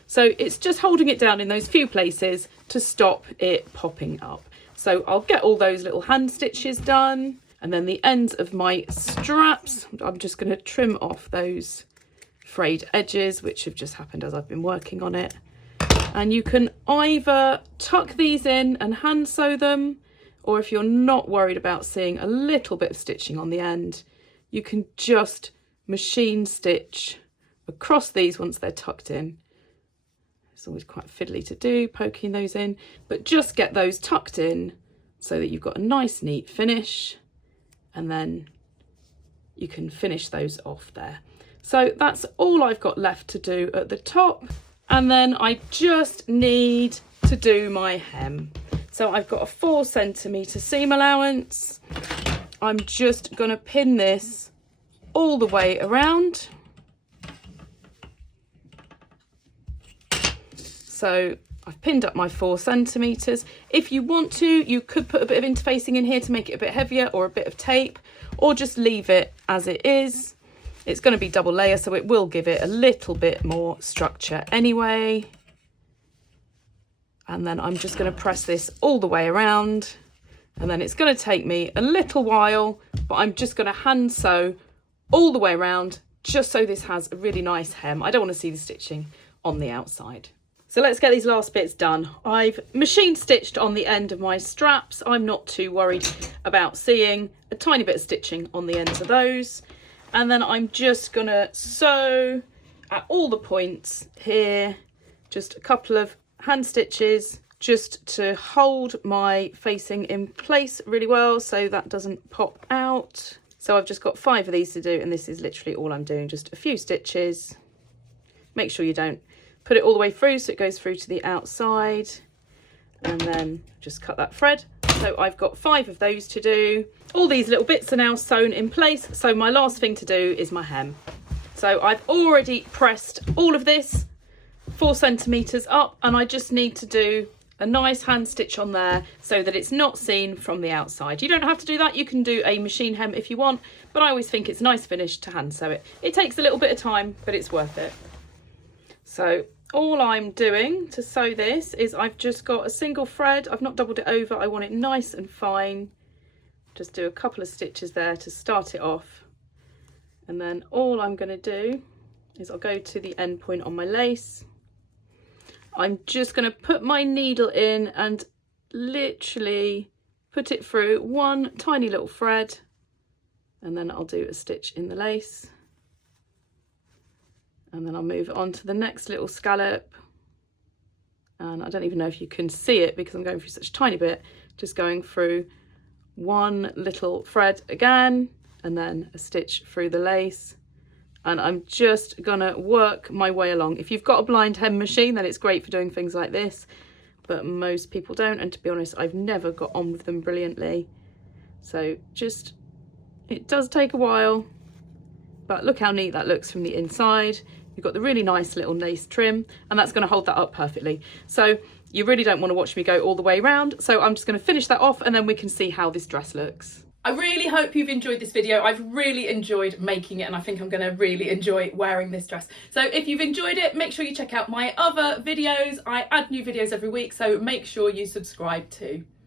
So it's just holding it down in those few places to stop it popping up. So I'll get all those little hand stitches done. And then the ends of my straps, I'm just going to trim off those frayed edges, which have just happened as I've been working on it. And you can either tuck these in and hand sew them, or if you're not worried about seeing a little bit of stitching on the end, you can just machine stitch across these once they're tucked in. It's always quite fiddly to do, poking those in, but just get those tucked in so that you've got a nice neat finish, and then you can finish those off there. So that's all I've got left to do at the top. And then I just need to do my hem. So I've got a 4 centimetre seam allowance. I'm just going to pin this all the way around. So I've pinned up my 4 centimetres. If you want to, you could put a bit of interfacing in here to make it a bit heavier, or a bit of tape, or just leave it as it is. It's going to be double layer, so it will give it a little bit more structure anyway. And then I'm just going to press this all the way around. And then it's going to take me a little while, but I'm just going to hand sew all the way around, just so this has a really nice hem. I don't want to see the stitching on the outside. So let's get these last bits done. I've machine stitched on the end of my straps. I'm not too worried about seeing a tiny bit of stitching on the ends of those. And then I'm just gonna sew at all the points here, just a couple of hand stitches just to hold my facing in place really well so that doesn't pop out. So I've just got 5 of these to do, and this is literally all I'm doing, just a few stitches. Make sure you don't put it all the way through so it goes through to the outside, and then just cut that thread. So I've got 5 of those to do. All these little bits are now sewn in place, so my last thing to do is my hem. So I've already pressed all of this 4 centimetres up, and I just need to do a nice hand stitch on there so that it's not seen from the outside. You don't have to do that, you can do a machine hem if you want, but I always think it's a nice finish to hand sew it. It takes a little bit of time, but it's worth it. So all I'm doing to sew this is I've just got a single thread. I've not doubled it over. I want it nice and fine. Just do a couple of stitches there to start it off. And then all I'm going to do is I'll go to the end point on my lace. I'm just going to put my needle in and literally put it through one tiny little thread, and then I'll do a stitch in the lace. And then I'll move on to the next little scallop. And I don't even know if you can see it because I'm going through such a tiny bit, just going through one little thread again, and then a stitch through the lace. And I'm just gonna work my way along. If you've got a blind hem machine, then it's great for doing things like this, but most people don't. And to be honest, I've never got on with them brilliantly. So just, it does take a while, but look how neat that looks from the inside. You've got the really nice little lace trim, and that's going to hold that up perfectly. So you really don't want to watch me go all the way around. So I'm just going to finish that off, and then we can see how this dress looks. I really hope you've enjoyed this video. I've really enjoyed making it, and I think I'm going to really enjoy wearing this dress. So if you've enjoyed it, make sure you check out my other videos. I add new videos every week, so make sure you subscribe too.